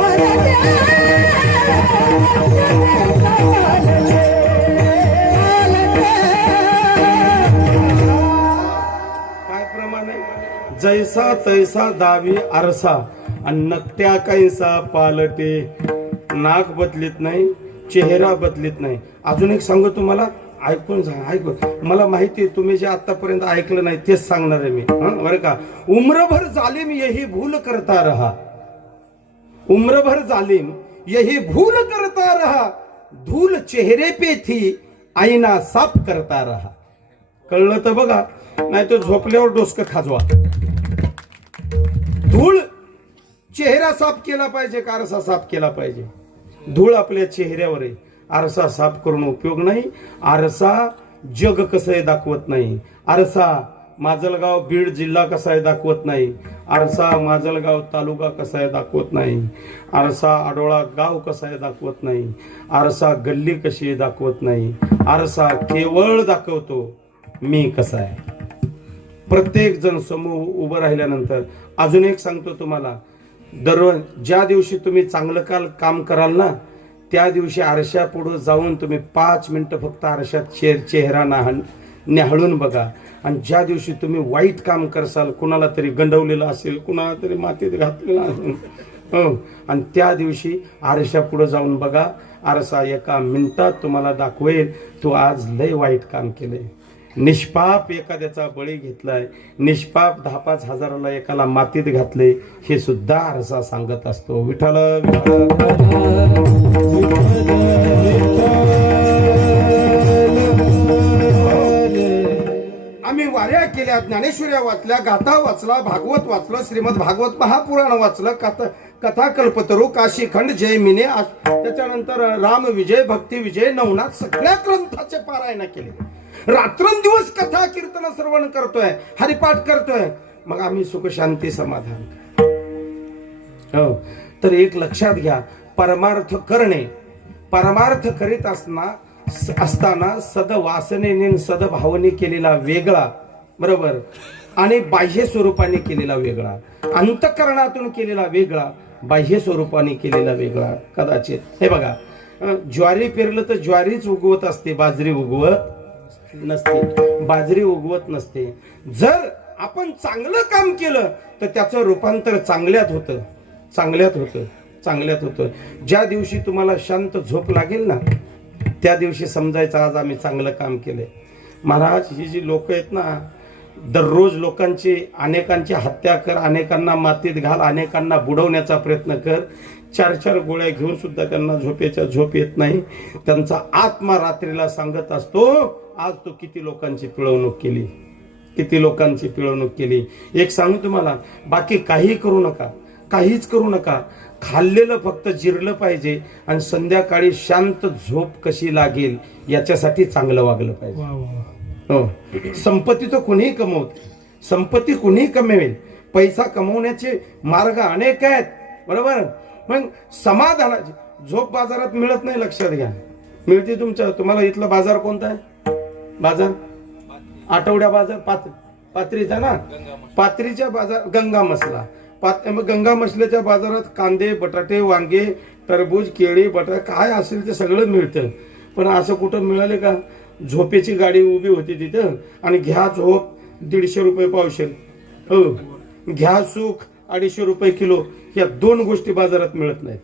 जैसा तैसा दावी आरसा आणि नकट्या कैसा पालटे. नाक बदलीत नाही, चेहरा बदलीत नाही. अजून एक सांगू तुम्हाला, ऐकून ऐकून मला माहिती आहे तुम्ही जे आतापर्यंत ऐकलं नाही तेच सांगणार आहे मी, बरं का. उम्रभर जालिम यही भूल करता रहा, उम्रभर जालिम यही भूल करता रहा, धूल चेहरे पे थी आईना साफ करता रहा. कळलं तर बघा, नाही तर झोपल्यावर डोसकं खाजवा. धूळ चेहरा साफ केला पाहिजे का आरसा साफ केला पाहिजे? धूळ आपल्या चेहऱ्यावर आहे, आरसा साफ करून उपयोग नाही. आरसा जग कसं आहे दाखवत नाही. आरसा माजलगाव बीड जिल्हा कसा आहे दाखवत नाही. आरसा माजलगाव तालुका कसा आहे दाखवत नाही. आरसा आडोळा गाव कसा आहे दाखवत नाही. आरसा गल्ली कशी आहे दाखवत नाही. आरसा केवळ दाखवतो मी कसा आहे. प्रत्येक जण समूह उभं राहिल्यानंतर अजून एक सांगतो तुम्हाला, दररोज ज्या दिवशी तुम्ही चांगलं काम कराल ना, त्या दिवशी आरशा पुढे जाऊन तुम्ही 5 मिनिटं फक्त आरशात चेहरा न्याहाळून बघा. आणि ज्या दिवशी तुम्ही वाईट काम करसाल, कुणाला तरी गंडवलेलं असेल, कुणाला तरी मातीत घातलेलं असेल, आणि त्या दिवशी आरशा पुढे जाऊन बघा. आरसा एका मिनिटात तुम्हाला दाखवेल तू आज लय वाईट काम केलंय. निष्पाप एखाद्याचा बळी घेतलाय, निष्पाप 10-5 हजाराला एकाला मातीत घातले, हे सुद्धा आरसा सांगत असतो. विठ्ठल आम्ही वाऱ्या केल्या, ज्ञानेश्वर्या वाचल्या, गाथा वाचला, भागवत वाचलं, श्रीमद भागवत महापुराण वाचलं, कथा कल्पतरू, काशीखंड, जयमिने, त्याच्यानंतर राम विजय, भक्ती विजय, नवनाथ, सगळ्या ग्रंथाचे पारायण केले. रात्रंदिवस कथा कीर्तन श्रवण करतोय, हरिपाठ करतोय. मग आम्ही सुख शांती समाधान. हो, तर एक लक्षात घ्या, परमार्थ करणे, परमार्थ करीत असताना सदवासनेने सदभावने केलेला वेगळा, बरोबर, आणि बाह्य स्वरूपाने केलेला वेगळा, अंतःकरणातून केलेला वेगळा, बाह्य स्वरूपाने केलेला वेगळा. कदाचित हे बघा, ज्वारी पेरलं तर ज्वारीच उगवत असते, बाजरी उगवत नसते, बाजरी उगवत नसते. जर आपण चांगलं काम केलं तर त्याचं रूपांतर चांगल्यात होतं, चांगल्यात होतं, चांगल्यात होतं. ज्या दिवशी तुम्हाला शांत झोप लागेल ना, त्या दिवशी समजायचं आज आम्ही चांगलं काम केलंय. महाराज, ही जी लोक आहेत ना, दररोज लोकांची, अनेकांची हत्या कर, अनेकांना मातीत घाल, अनेकांना बुडवण्याचा प्रयत्न कर, 4-4 गोळ्या घेऊन सुद्धा त्यांना झोप येत नाही. त्यांचा आत्मा रात्रीला सांगत असतो, आज तू किती लोकांची पिळवणूक केली, किती लोकांची पिळवणूक केली. एक सांगू तुम्हाला, बाकी काही करू नका, काहीच करू नका. खाल्लेलं फक्त जिरलं पाहिजे आणि संध्याकाळी शांत झोप कशी लागेल याच्यासाठी चांगलं वागलं पाहिजे. हो, संपत्ती तर कुणीही कमवते, संपत्ती कुणीही कमवेल, पैसा कमवण्याचे मार्ग अनेक आहेत, बरोबर. मग समाधानाची झोप बाजारात मिळत नाही, लक्षात घ्या. मिळते तुम्हाला इथला बाजार कोणता आहे? बाजार आठवड्या बाजार पात्रीचा ना, पात्रीच्या बाजार गंगा मसला. गंगा मसल्याच्या बाजारात कांदे, बटाटे, वांगे, टरबूज, केळी, बटाटे काय असेल ते सगळं मिळतं. पण असं कुठं मिळाले का? झोपेची गाडी उभी होती तिथं आणि घ्या झोप 150 रुपये पावशेर, हो, घ्या सुख 250 रुपये किलो. या 2 गोष्टी बाजारात मिळत नाहीत.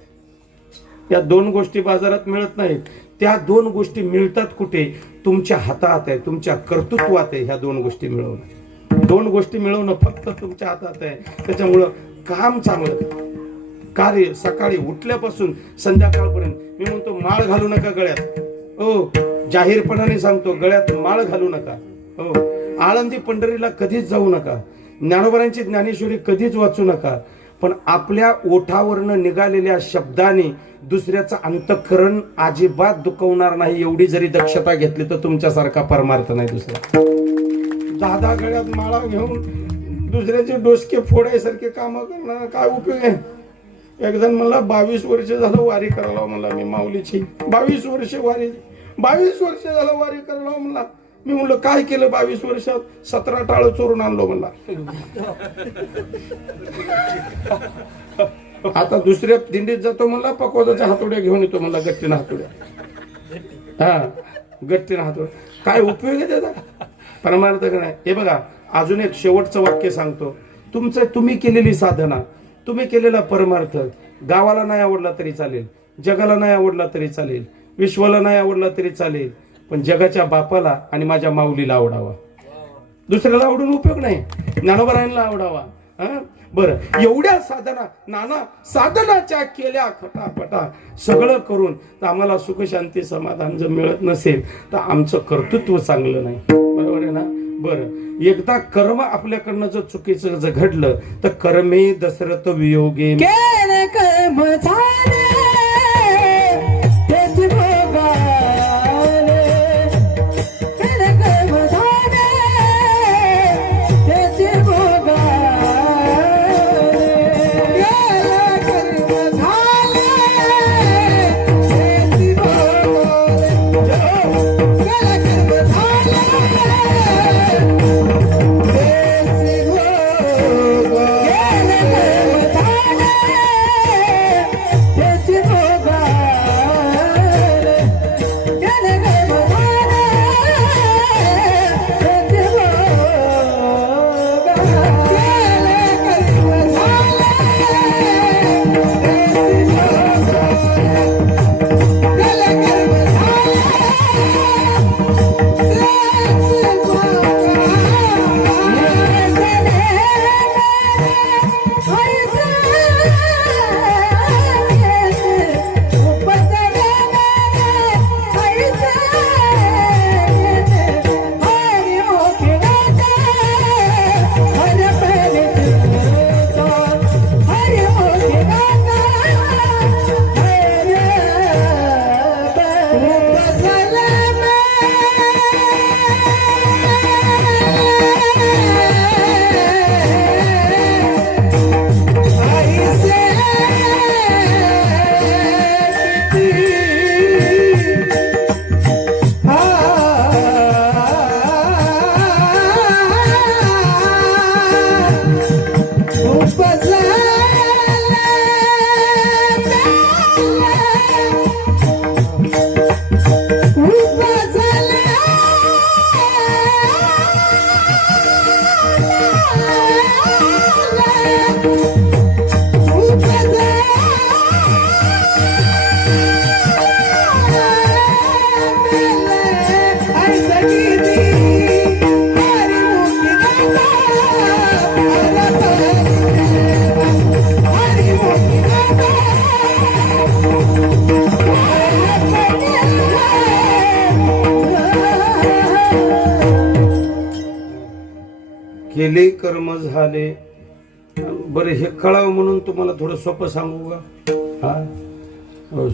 या 2 गोष्टी बाजारात मिळत नाहीत. त्या 2 गोष्टी मिळतात कुठे? तुमच्या हातात आहे, तुमच्या कर्तृत्वात आहे. ह्या 2 गोष्टी मिळवणं, 2 गोष्टी मिळवणं फक्त तुमच्या हातात आहे. त्याच्यामुळं काम चांगलं, कार्य सकाळी उठल्यापासून संध्याकाळपर्यंत. मी म्हणतो माळ घालू नका गळ्यात, हो, जाहीरपणाने सांगतो, गळ्यात माळ घालू नका. हो, आळंदी पंढरीला कधीच जाऊ नका, ज्ञानोबांची ज्ञानेश्वरी कधीच वाचू नका. पण आपल्या ओठावरनं निघालेल्या शब्दाने दुसऱ्याचं अंतःकरण अजिबात दुखवणार नाही. एवढी जरी दक्षता घेतली तर तुमच्यासारखा परमार्थ नाही दुसरा. 10 गळ्यात माळा घेऊन दुसऱ्याचे डोसके फोडायसारखे काम करणार काय उपयोग आहे? एक जण मला 22 वर्ष झालं वारी करायला म्हणला, मी माऊलीची 22 वर्ष झालं वारी करायला म्हणला. मी म्हणलं काय केलं 22 वर्षात? 17 टाळ चोरून आणलो म्हणला. आता दुसऱ्या दिंडीत जातो म्हणला, पकवाजाच्या हातोड्या घेऊन येतो म्हणला, गट्टीनं हातोड्या. हा, गट्टीनं हातोड्या. काय उपयोग आहे त्याचा? परमार्थ का नाही? हे बघा, अजून एक शेवटचं वाक्य सांगतो. तुम्ही केलेली साधना, तुम्ही केलेला परमार्थ गावाला नाही आवडला तरी चालेल, जगाला नाही आवडला तरी चालेल, विश्वाला नाही आवडला तरी चालेल, पण जगाच्या बापाला आणि माझ्या माऊलीला आवडावा. दुसऱ्याला आवडून उपयोग नाही, ज्ञानोबारायांना आवडावा. बरं, एवढ्या साधना नाना साधनाच्या केल्या खटापटा सगळं करून तर आम्हाला सुख शांती समाधान जर मिळत नसेल तर आमचं कर्तृत्व चांगलं नाही, बरोबर आहे ना. बरं, एकदा कर्म आपल्याकडनं जर चुकीचं जर घडलं तर कर्मे दशरथ वियोगे केले कर्म झाले त्याची भोगाले, केले कर्म झाले त्याची भोगाले, केले कर्म झाले त्याची भोगाले, केले कर्म झाले केले कर्म झाले बरं हे कळावं म्हणून तुम्हाला थोडं सोपं सांगू का? हा हो,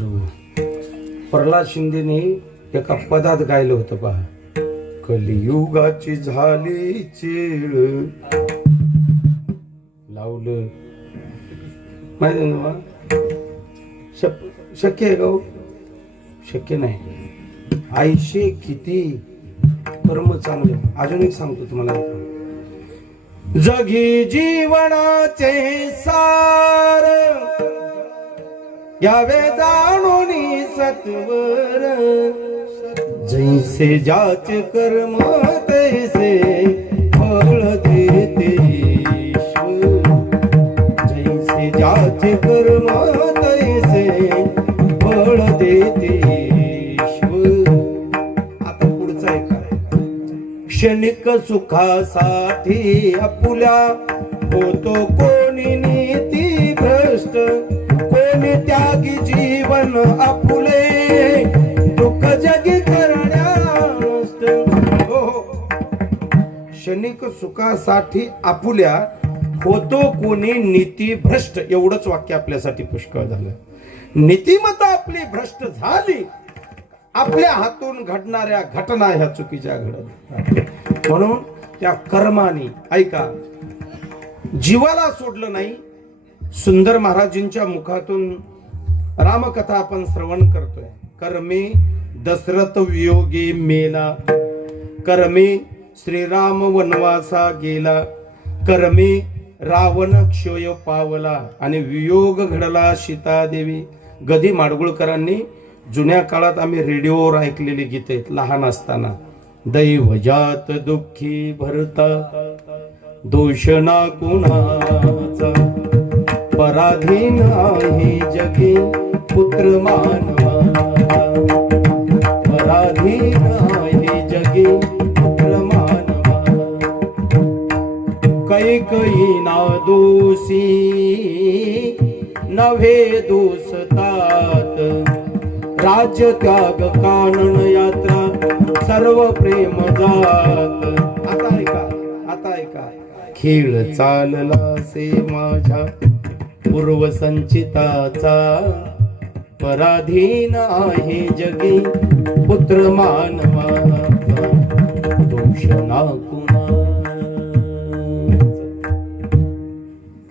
प्रल्हाद शिंदेने एका पदात गायलं होतं पहा, कलियुगाची झाली चीळ लावलं. माहिती आहे ना? शक्य आहे का हो? शक्य नाही. आयशे किती कर्म चांगले. अजून एक सांगतो तुम्हाला, जगी जीवनाचे सार यावे जाणून सत्वर, जैसे ज्याचे कर्म तैसे फळ देते ईश्वर, जैसे ज्याचे कर्म तैसे फळ देते ईश्वर. आता पुढचा एक काय, क्षणिक सुखासाठी आपुल्या होतो कोणी नीती भ्रष्ट, कोणी त्यागी जीवन आपुले दुःख जगी करण्या नष्ट. हो, क्षणिक सुखासाठी आपुल्या होतो कोणी नीती भ्रष्ट. एवढंच वाक्य आपल्यासाठी पुष्कळ झालं. नीतिमत्ता आपली भ्रष्ट झाली, आपल्या हातून घडणाऱ्या घटना ह्या चुकीच्या घडत, म्हणून त्या कर्माने ऐका जीवाला सोडलं नाही. सुंदर महाराजींच्या मुखातून रामकथा आपण श्रवण करतोय. कर्मे दशरथ वियोगी मेला, कर्मे श्रीराम वनवासा गेला, कर्मे रावण क्षय पावला आणि वियोग घडला सीतादेवी. गदी माडगुळकरांनी जुन्या काळात आम्ही रेडिओवर ऐकलेली गीत आहेत लहान असताना. दैवजात दुःखी भरता दोष ना कुणाचा, पराधीन आहे जगी पुत्र मानवाचा, पराधीन आहे जगी पुत्र मानवा. कैकई ना दोषी नव्हे दोषतात, राज्य त्याग कानन यात्रा सर्व प्रेम जात. आता ऐका, आता ऐका, खेळ चालला से माझ्या पूर्वसंचिताचा, पराधीन आहे जगी पुत्र मानवाचा, दोष ना कुणाचा.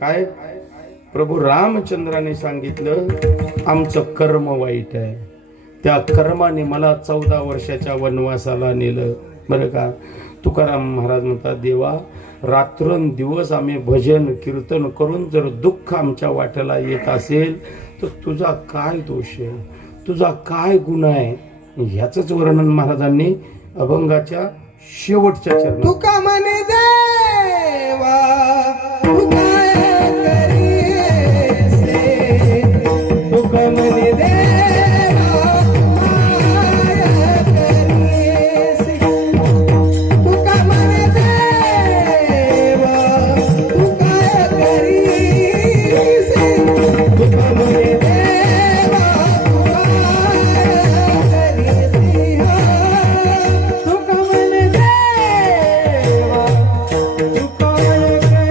काय प्रभू रामचंद्राने सांगितलं, आमचं कर्म वाईट आहे, त्या कर्माने मला 14 वर्षाच्या वनवासाला नेलं. बरं का? तुकाराम महाराज म्हणतात, देवा रात्रंदिवस आम्ही भजन कीर्तन करून जर दुःख आमच्या वाट्याला येत असेल तर तुझा काय दोष आहे, तुझा काय गुन्हा आहे, ह्याच वर्णन महाराजांनी अभंगाच्या शेवटच्या चरणात. तुका म्हणे देवा तू काय करीसे, तुका म्हणे देवा काय करीसे, तुका म्हणे देवा तू काय करीसे, तुका म्हणे देवा तू काय करीसे, तुका म्हणे देवा तू काय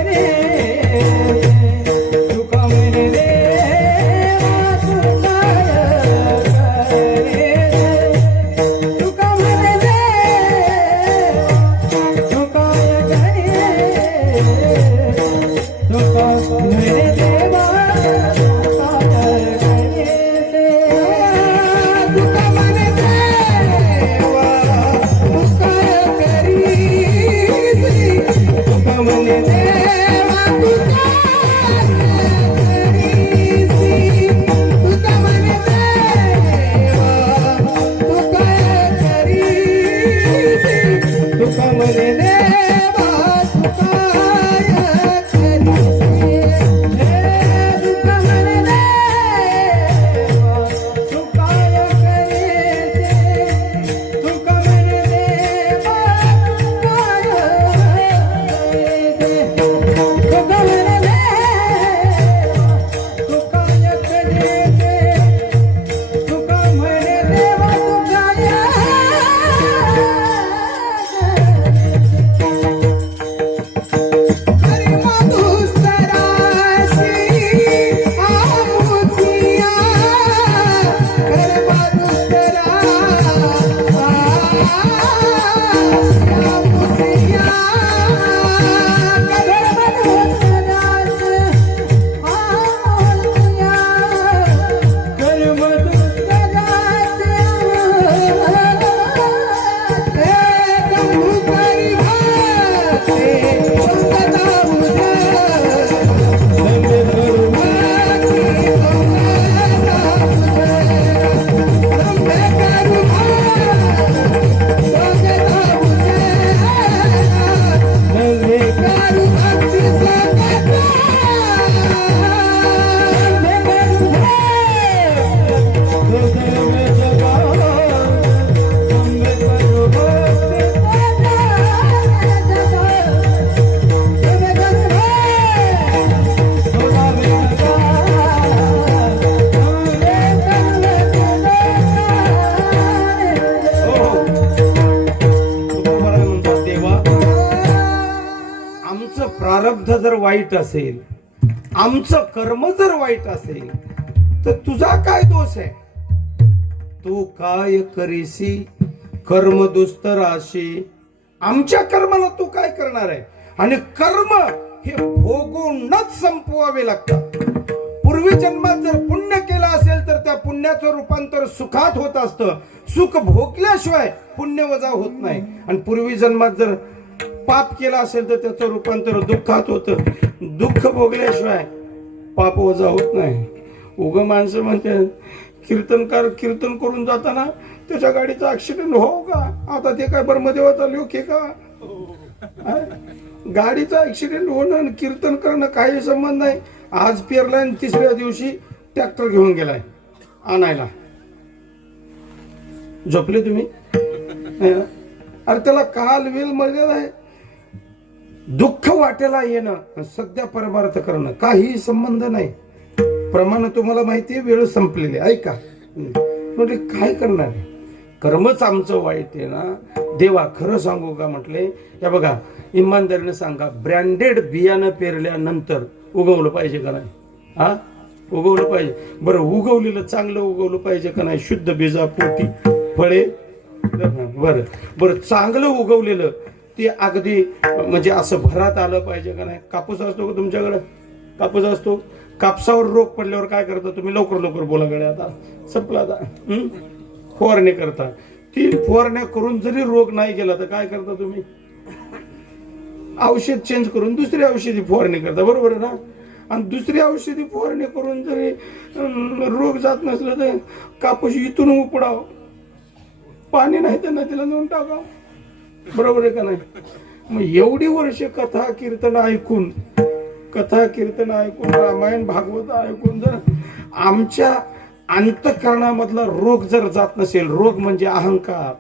वाईट असेल, आमचं कर्म जर वाईट असेल तर तुझा काय दोष आहे? तू काय करीसी कर्म दुस्तराशी, आमच्या कर्माला तू काय करणार आहे? आणि कर्म हे भोगूनच संपवावे लागतात. पूर्वी जन्मात जर पुण्य केलं असेल तर त्या पुण्याचं रूपांतर सुखात होत असतं. सुख भोगल्याशिवाय पुण्य वजा होत नाही. आणि पूर्वी जन्मात जर पाप केलं असेल तर त्याचं रूपांतर दुःखात होतं. दुःख भोगल्याशिवाय पाप वजा होत नाही. उग माणसं म्हणतात कीर्तनकार कीर्तन करून जाताना त्याच्या गाडीचा ऍक्सिडेंट हो का? आता ते काय ब्रह्मदेवाचा लोक आहे का? गाडीचा ऍक्सिडेंट होणं आणि कीर्तन करणं काही संबंध नाही. आज पेरलाय आणि तिसऱ्या दिवशी ट्रॅक्टर घेऊन गेलाय आणायला. झोपले तुम्ही? अरे त्याला काल वेल मर्यादा आहे. दुःख वाटेला येणं सध्या परमार्थ करणं काही संबंध नाही. प्रमाण तुम्हाला माहितीये, वेळ संपलेली. ऐका म्हणजे काय करणार? कर्मच आमचं वाईट आहे ना देवा. खरं सांगू का म्हटले, या बघा इमानदारीने सांगा, ब्रँडेड बियाणं पेरल्यानंतर उगवलं पाहिजे का नाही? हा, उगवलं पाहिजे. बरं, उगवलेलं चांगलं उगवलं पाहिजे का नाही? शुद्ध बीजा पोटी फळे. बरं बरं, चांगलं उगवलेलं ते अगदी म्हणजे असं भरात आलं पाहिजे का नाही? कापूस असतो का तुमच्याकडे? कापूस असतो. कापसावर रोग पडल्यावर काय करता तुम्ही? लवकर लवकर बोला गड्या, आता संपला. आता फवारणी करता. 3 फवारण्या करून जरी रोग नाही गेला तर काय करता तुम्ही? औषध चेंज करून दुसरी औषधी फवारणी करता, बरोबर आहे ना? आणि दुसरी औषधी फवारणी करून जरी रोग जात नसलं तर कापूस इथून उपडाव, पाणी नाही तर नदीला नेऊन टाकाव, बरोबर आहे का नाही? मग एवढी वर्ष कथा कीर्तन ऐकून रामायण भागवत ऐकून जर आमच्या अंतःकरणामधला रोग जर जात नसेल, रोग म्हणजे अहंकार,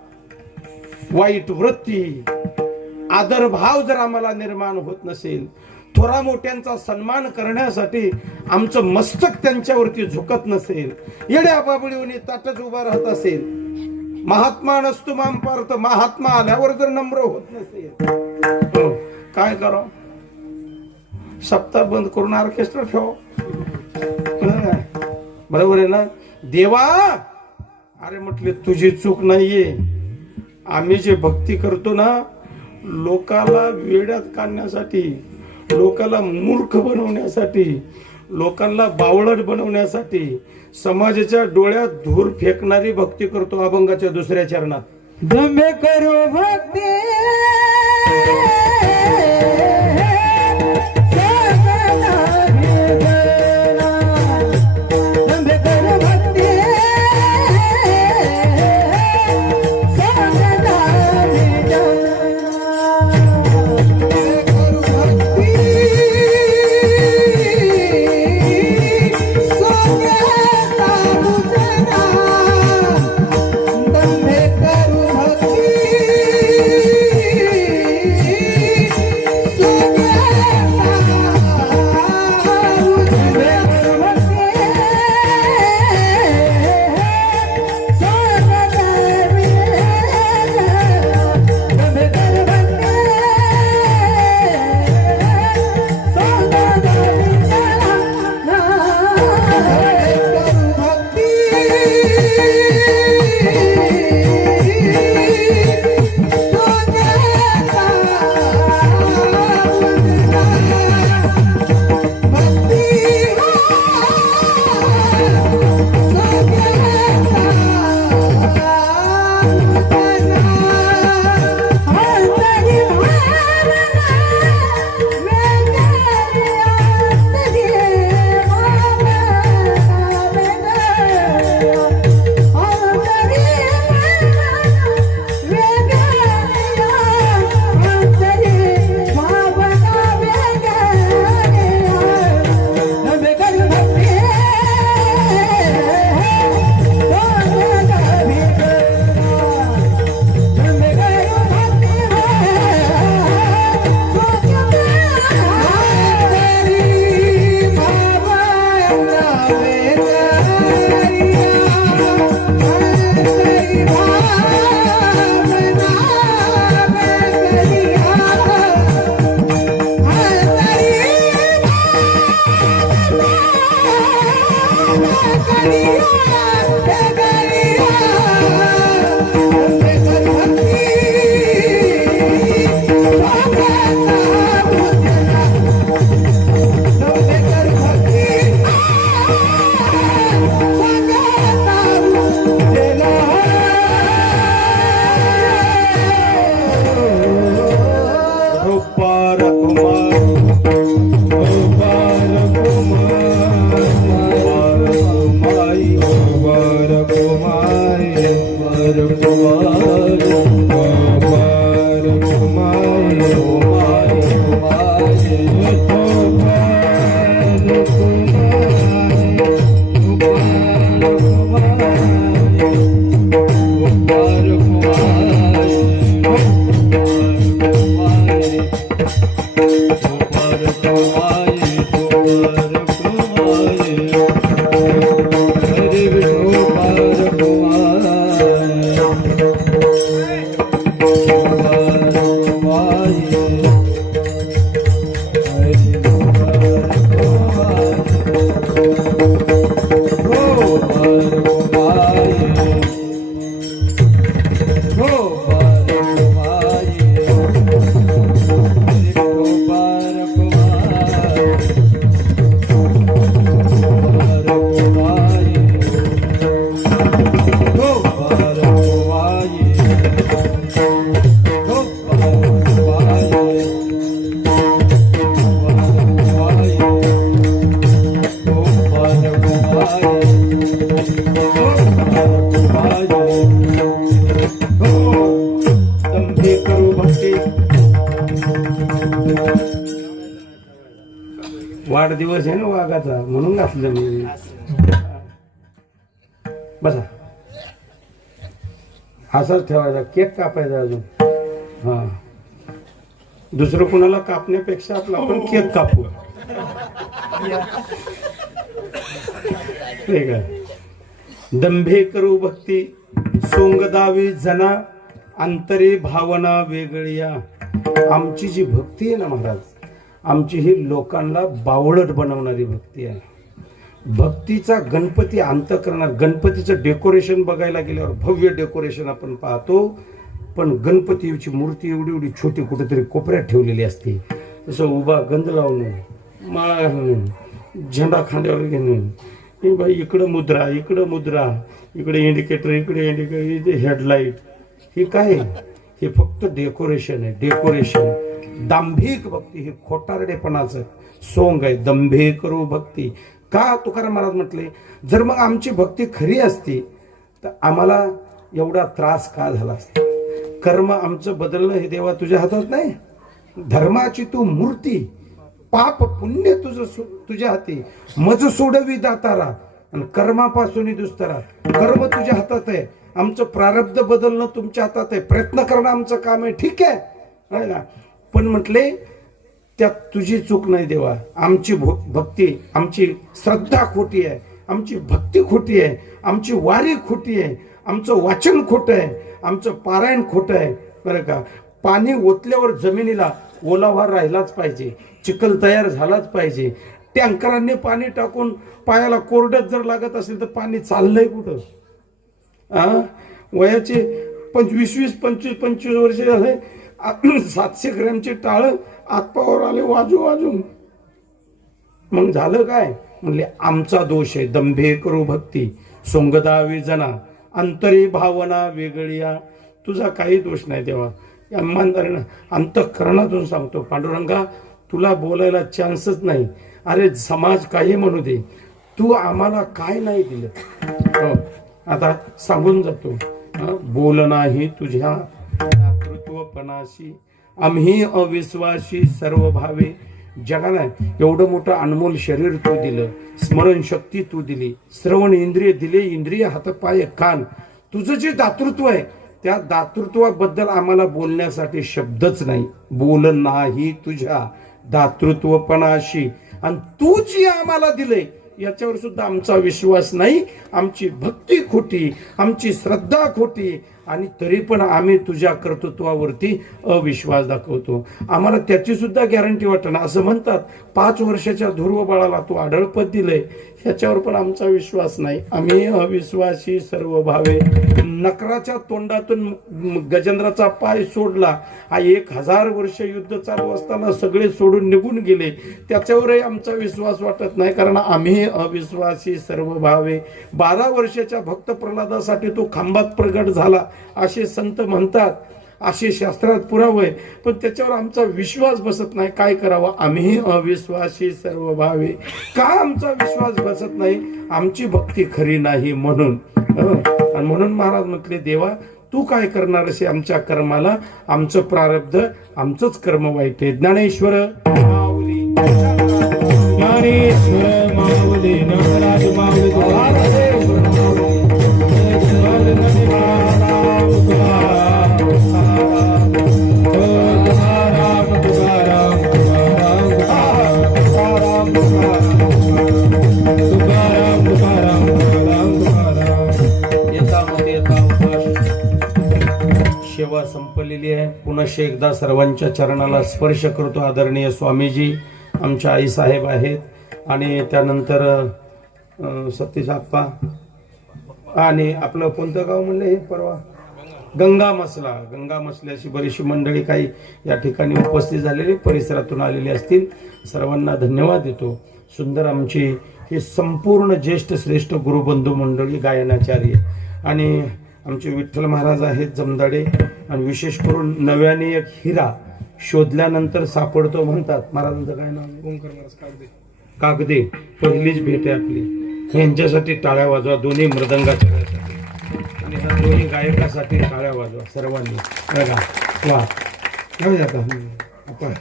वाईट वृत्ती, आदरभाव जर आम्हाला निर्माण होत नसेल, थोरा मोठ्यांचा सन्मान करण्यासाठी आमचं मस्तक त्यांच्यावरती झुकत नसेल, येड्या बाबळीवनी ताटच उभा राहत असेल, महात्मा नसतो माम पार्थ, महात्मा आल्यावर जर नम्र होत नसेल, काय करावं? सप्ताह बंद करून ऑर्केस्ट्रा ठेव, बरोबर आहे ना? देवा, अरे म्हटले तुझी चूक नाहीये. आम्ही जे भक्ती करतो ना, लोकाला वेड्यात काढण्यासाठी, लोकाला मूर्ख बनवण्यासाठी, लोकांना बावळट बनवण्यासाठी, समाजाच्या डोळ्यात धूर फेकणारी भक्ती करतो. अभंगाच्या 2ऱ्या चरणात, दम्भे करू भक्ती कुमार कुमार कुमार वाढदिवस आहे ना वाघाचा म्हणून घातलं मी. बसा, असाच ठेवायचा. केक कापायचा अजून. हा, दुसरं कुणाला कापण्यापेक्षा आपला आपण केक कापू. ठीक आहे. दंभे करू भक्ती सोंगदावी जना अंतरे भावना वेगळ्या. आमची जी भक्ती आहे ना महाराज, आमची ही लोकांना बावळट बनवणारी भक्ती आहे. भक्तीचा गणपती अंतःकरणात, गणपतीचं डेकोरेशन बघायला गेल्यावर भव्य डेकोरेशन आपण पाहतो, पण गणपतीची मूर्ती एवढी एवढी छोटी कुठेतरी कोपऱ्यात ठेवलेली असते. तसं उभा गंध लावून, माळा घालून, झेंडा खांद्यावर घेऊन, बाई इकडं मुद्रा, इकडं मुद्रा, इकडे इंडिकेटर, इकडे इंडिकेटर, इथे हेडलाईट. हे काय? हे फक्त डेकोरेशन आहे, डेकोरेशन. दांभिक भक्ती ही खोटारडेपणाचं सोंग आहे. दंभे करू भक्ती. का तुकाराम महाराज म्हटले, जर मग आमची भक्ती खरी असती तर आम्हाला एवढा त्रास का झाला असता? कर्म आमचं बदलणं हे देवा तुझ्या हातात नाही. धर्माची तू मूर्ती, पाप पुण्य तुझ्या हाती. मज सोडवी दातारा आणि कर्मापासून दुस्तरा. कर्म तुझ्या हातात आहे, आमचं प्रारब्ध बदलणं तुमच्या हातात आहे. प्रयत्न करणं आमचं काम आहे, ठीक आहे ना. पण म्हटले त्यात तुझी चूक नाही देवा. आमची भक्ती, आमची श्रद्धा खोटी आहे, आमची भक्ती खोटी आहे, आमची वारी खोटी आहे, आमचं वाचन खोटं आहे, आमचं पारायण खोटं आहे. बरं का. पाणी ओतल्यावर जमिनीला ओलावा राहिलाच पाहिजे, चिखल तयार झालाच पाहिजे. टँकरांनी पाणी टाकून पायाला कोरडत जर लागत असेल तर पाणी चाललंय कुठं? वयाचे 25 वर्ष झाले, 700 ग्रॅमचे टाळ आत्पावर आले वाजू वाजू. मग झालं काय? म्हणले आमचा दोष आहे. दंभे करू भक्ती सोंगदावी जना अंतरी भावना वेगळ्या. तुझा काही दोष नाही देवा. इमानदारीनं अंतःकरणातून सांगतो, पांडुरंगा तुला बोलायला चान्सच नाही. अरे समाज काही म्हणू दे, तू आम्हाला काय नाही दिलं. आता सांगून जातो, बोल नाही तुझ्या दातृत्वपणाशी आम्ही अविश्वासी सर्व भावे. जगाला एवढं मोठं अनमोल शरीर तू दिलं, स्मरणशक्ती तू दिली, श्रवण इंद्रिय दिले, इंद्रिय हातपाय कान. तुझं जे दातृत्व आहे त्या दातृत्वाबद्दल आम्हाला बोलण्यासाठी शब्दच नाही. बोल नाही तुझ्या दातृत्वपणाशी आणि तू जी आम्हाला दिले याच्यावर सुद्धा आमचा विश्वास नाही. आमची भक्ती खोटी, आमची श्रद्धा खोटी, आणि तरी पण आम्ही तुझ्या कर्तृत्वावरती अविश्वास दाखवतो. आम्हाला त्याची सुद्धा गॅरंटी वाटणं. असं म्हणतात 5 वर्षाच्या ध्रुव बाळाला तू आढळपद दिलंय, ह्याच्यावर पण आमचा विश्वास नाही. आम्ही अविश्वासी सर्व भावे. नकराच्या तोंडातून गजेंद्राचा पाय सोडला. हा 1000 वर्ष युद्ध चालू असताना सगळे सोडून निघून गेले, त्याच्यावरही आमचा विश्वास वाटत नाही, कारण आम्ही अविश्वासी सर्व भावे. 12 वर्षाच्या भक्त प्रल्हादासाठी तो खांबात प्रगट झाला असे संत म्हणतात. असे शास्त्रात पुरावे, पण त्याच्यावर आमचा विश्वास बसत नाही. काय करावं? आम्ही अविश्वासी सर्व भावे. का आमचा विश्वास बसत नाही? आमची भक्ती खरी नाही म्हणून. आणि म्हणून महाराज म्हटले, देवा तू काय करणार असे आमच्या कर्माला? आमचं प्रारब्ध, आमचंच कर्म वाईट आहे. ज्ञानेश्वर माऊली, ज्ञानेश्वर माऊली, नागराज माऊली, सेवा संपलेली आहे. पुन्हा एकदा सर्वांच्या चरणाला स्पर्श करतो. आदरणीय स्वामीजी आमच्या आईसाहेब आहेत, आणि त्यानंतर सतीश आप्पा, आणि आपलं कोणतं गाव म्हणलं हे परवा? गंगा मसल्याची बरीचशी मंडळी काही या ठिकाणी उपस्थित झालेली, परिसरातून आलेली असतील. सर्वांना धन्यवाद देतो. सुंदर आमची ही संपूर्ण ज्येष्ठ श्रेष्ठ गुरुबंधू मंडळी, गायनाचार्य, आणि आमचे विठ्ठल महाराज आहेत जमदाडे. आणि विशेष करून नव्याने एक हिरा शोधल्यानंतर सापडतो म्हणतात. महाराजांचं काय नाव आहे? ओंकार महाराज कागदे. पहिलीच भेट आहे आपली. यांच्यासाठी टाळ्या वाजवा, दोन्ही मृदंगाच्या आणि ह्या दोन्ही गायकासाठी टाळ्या वाजवा सर्वांनी. बघा वा, काय जाता आपण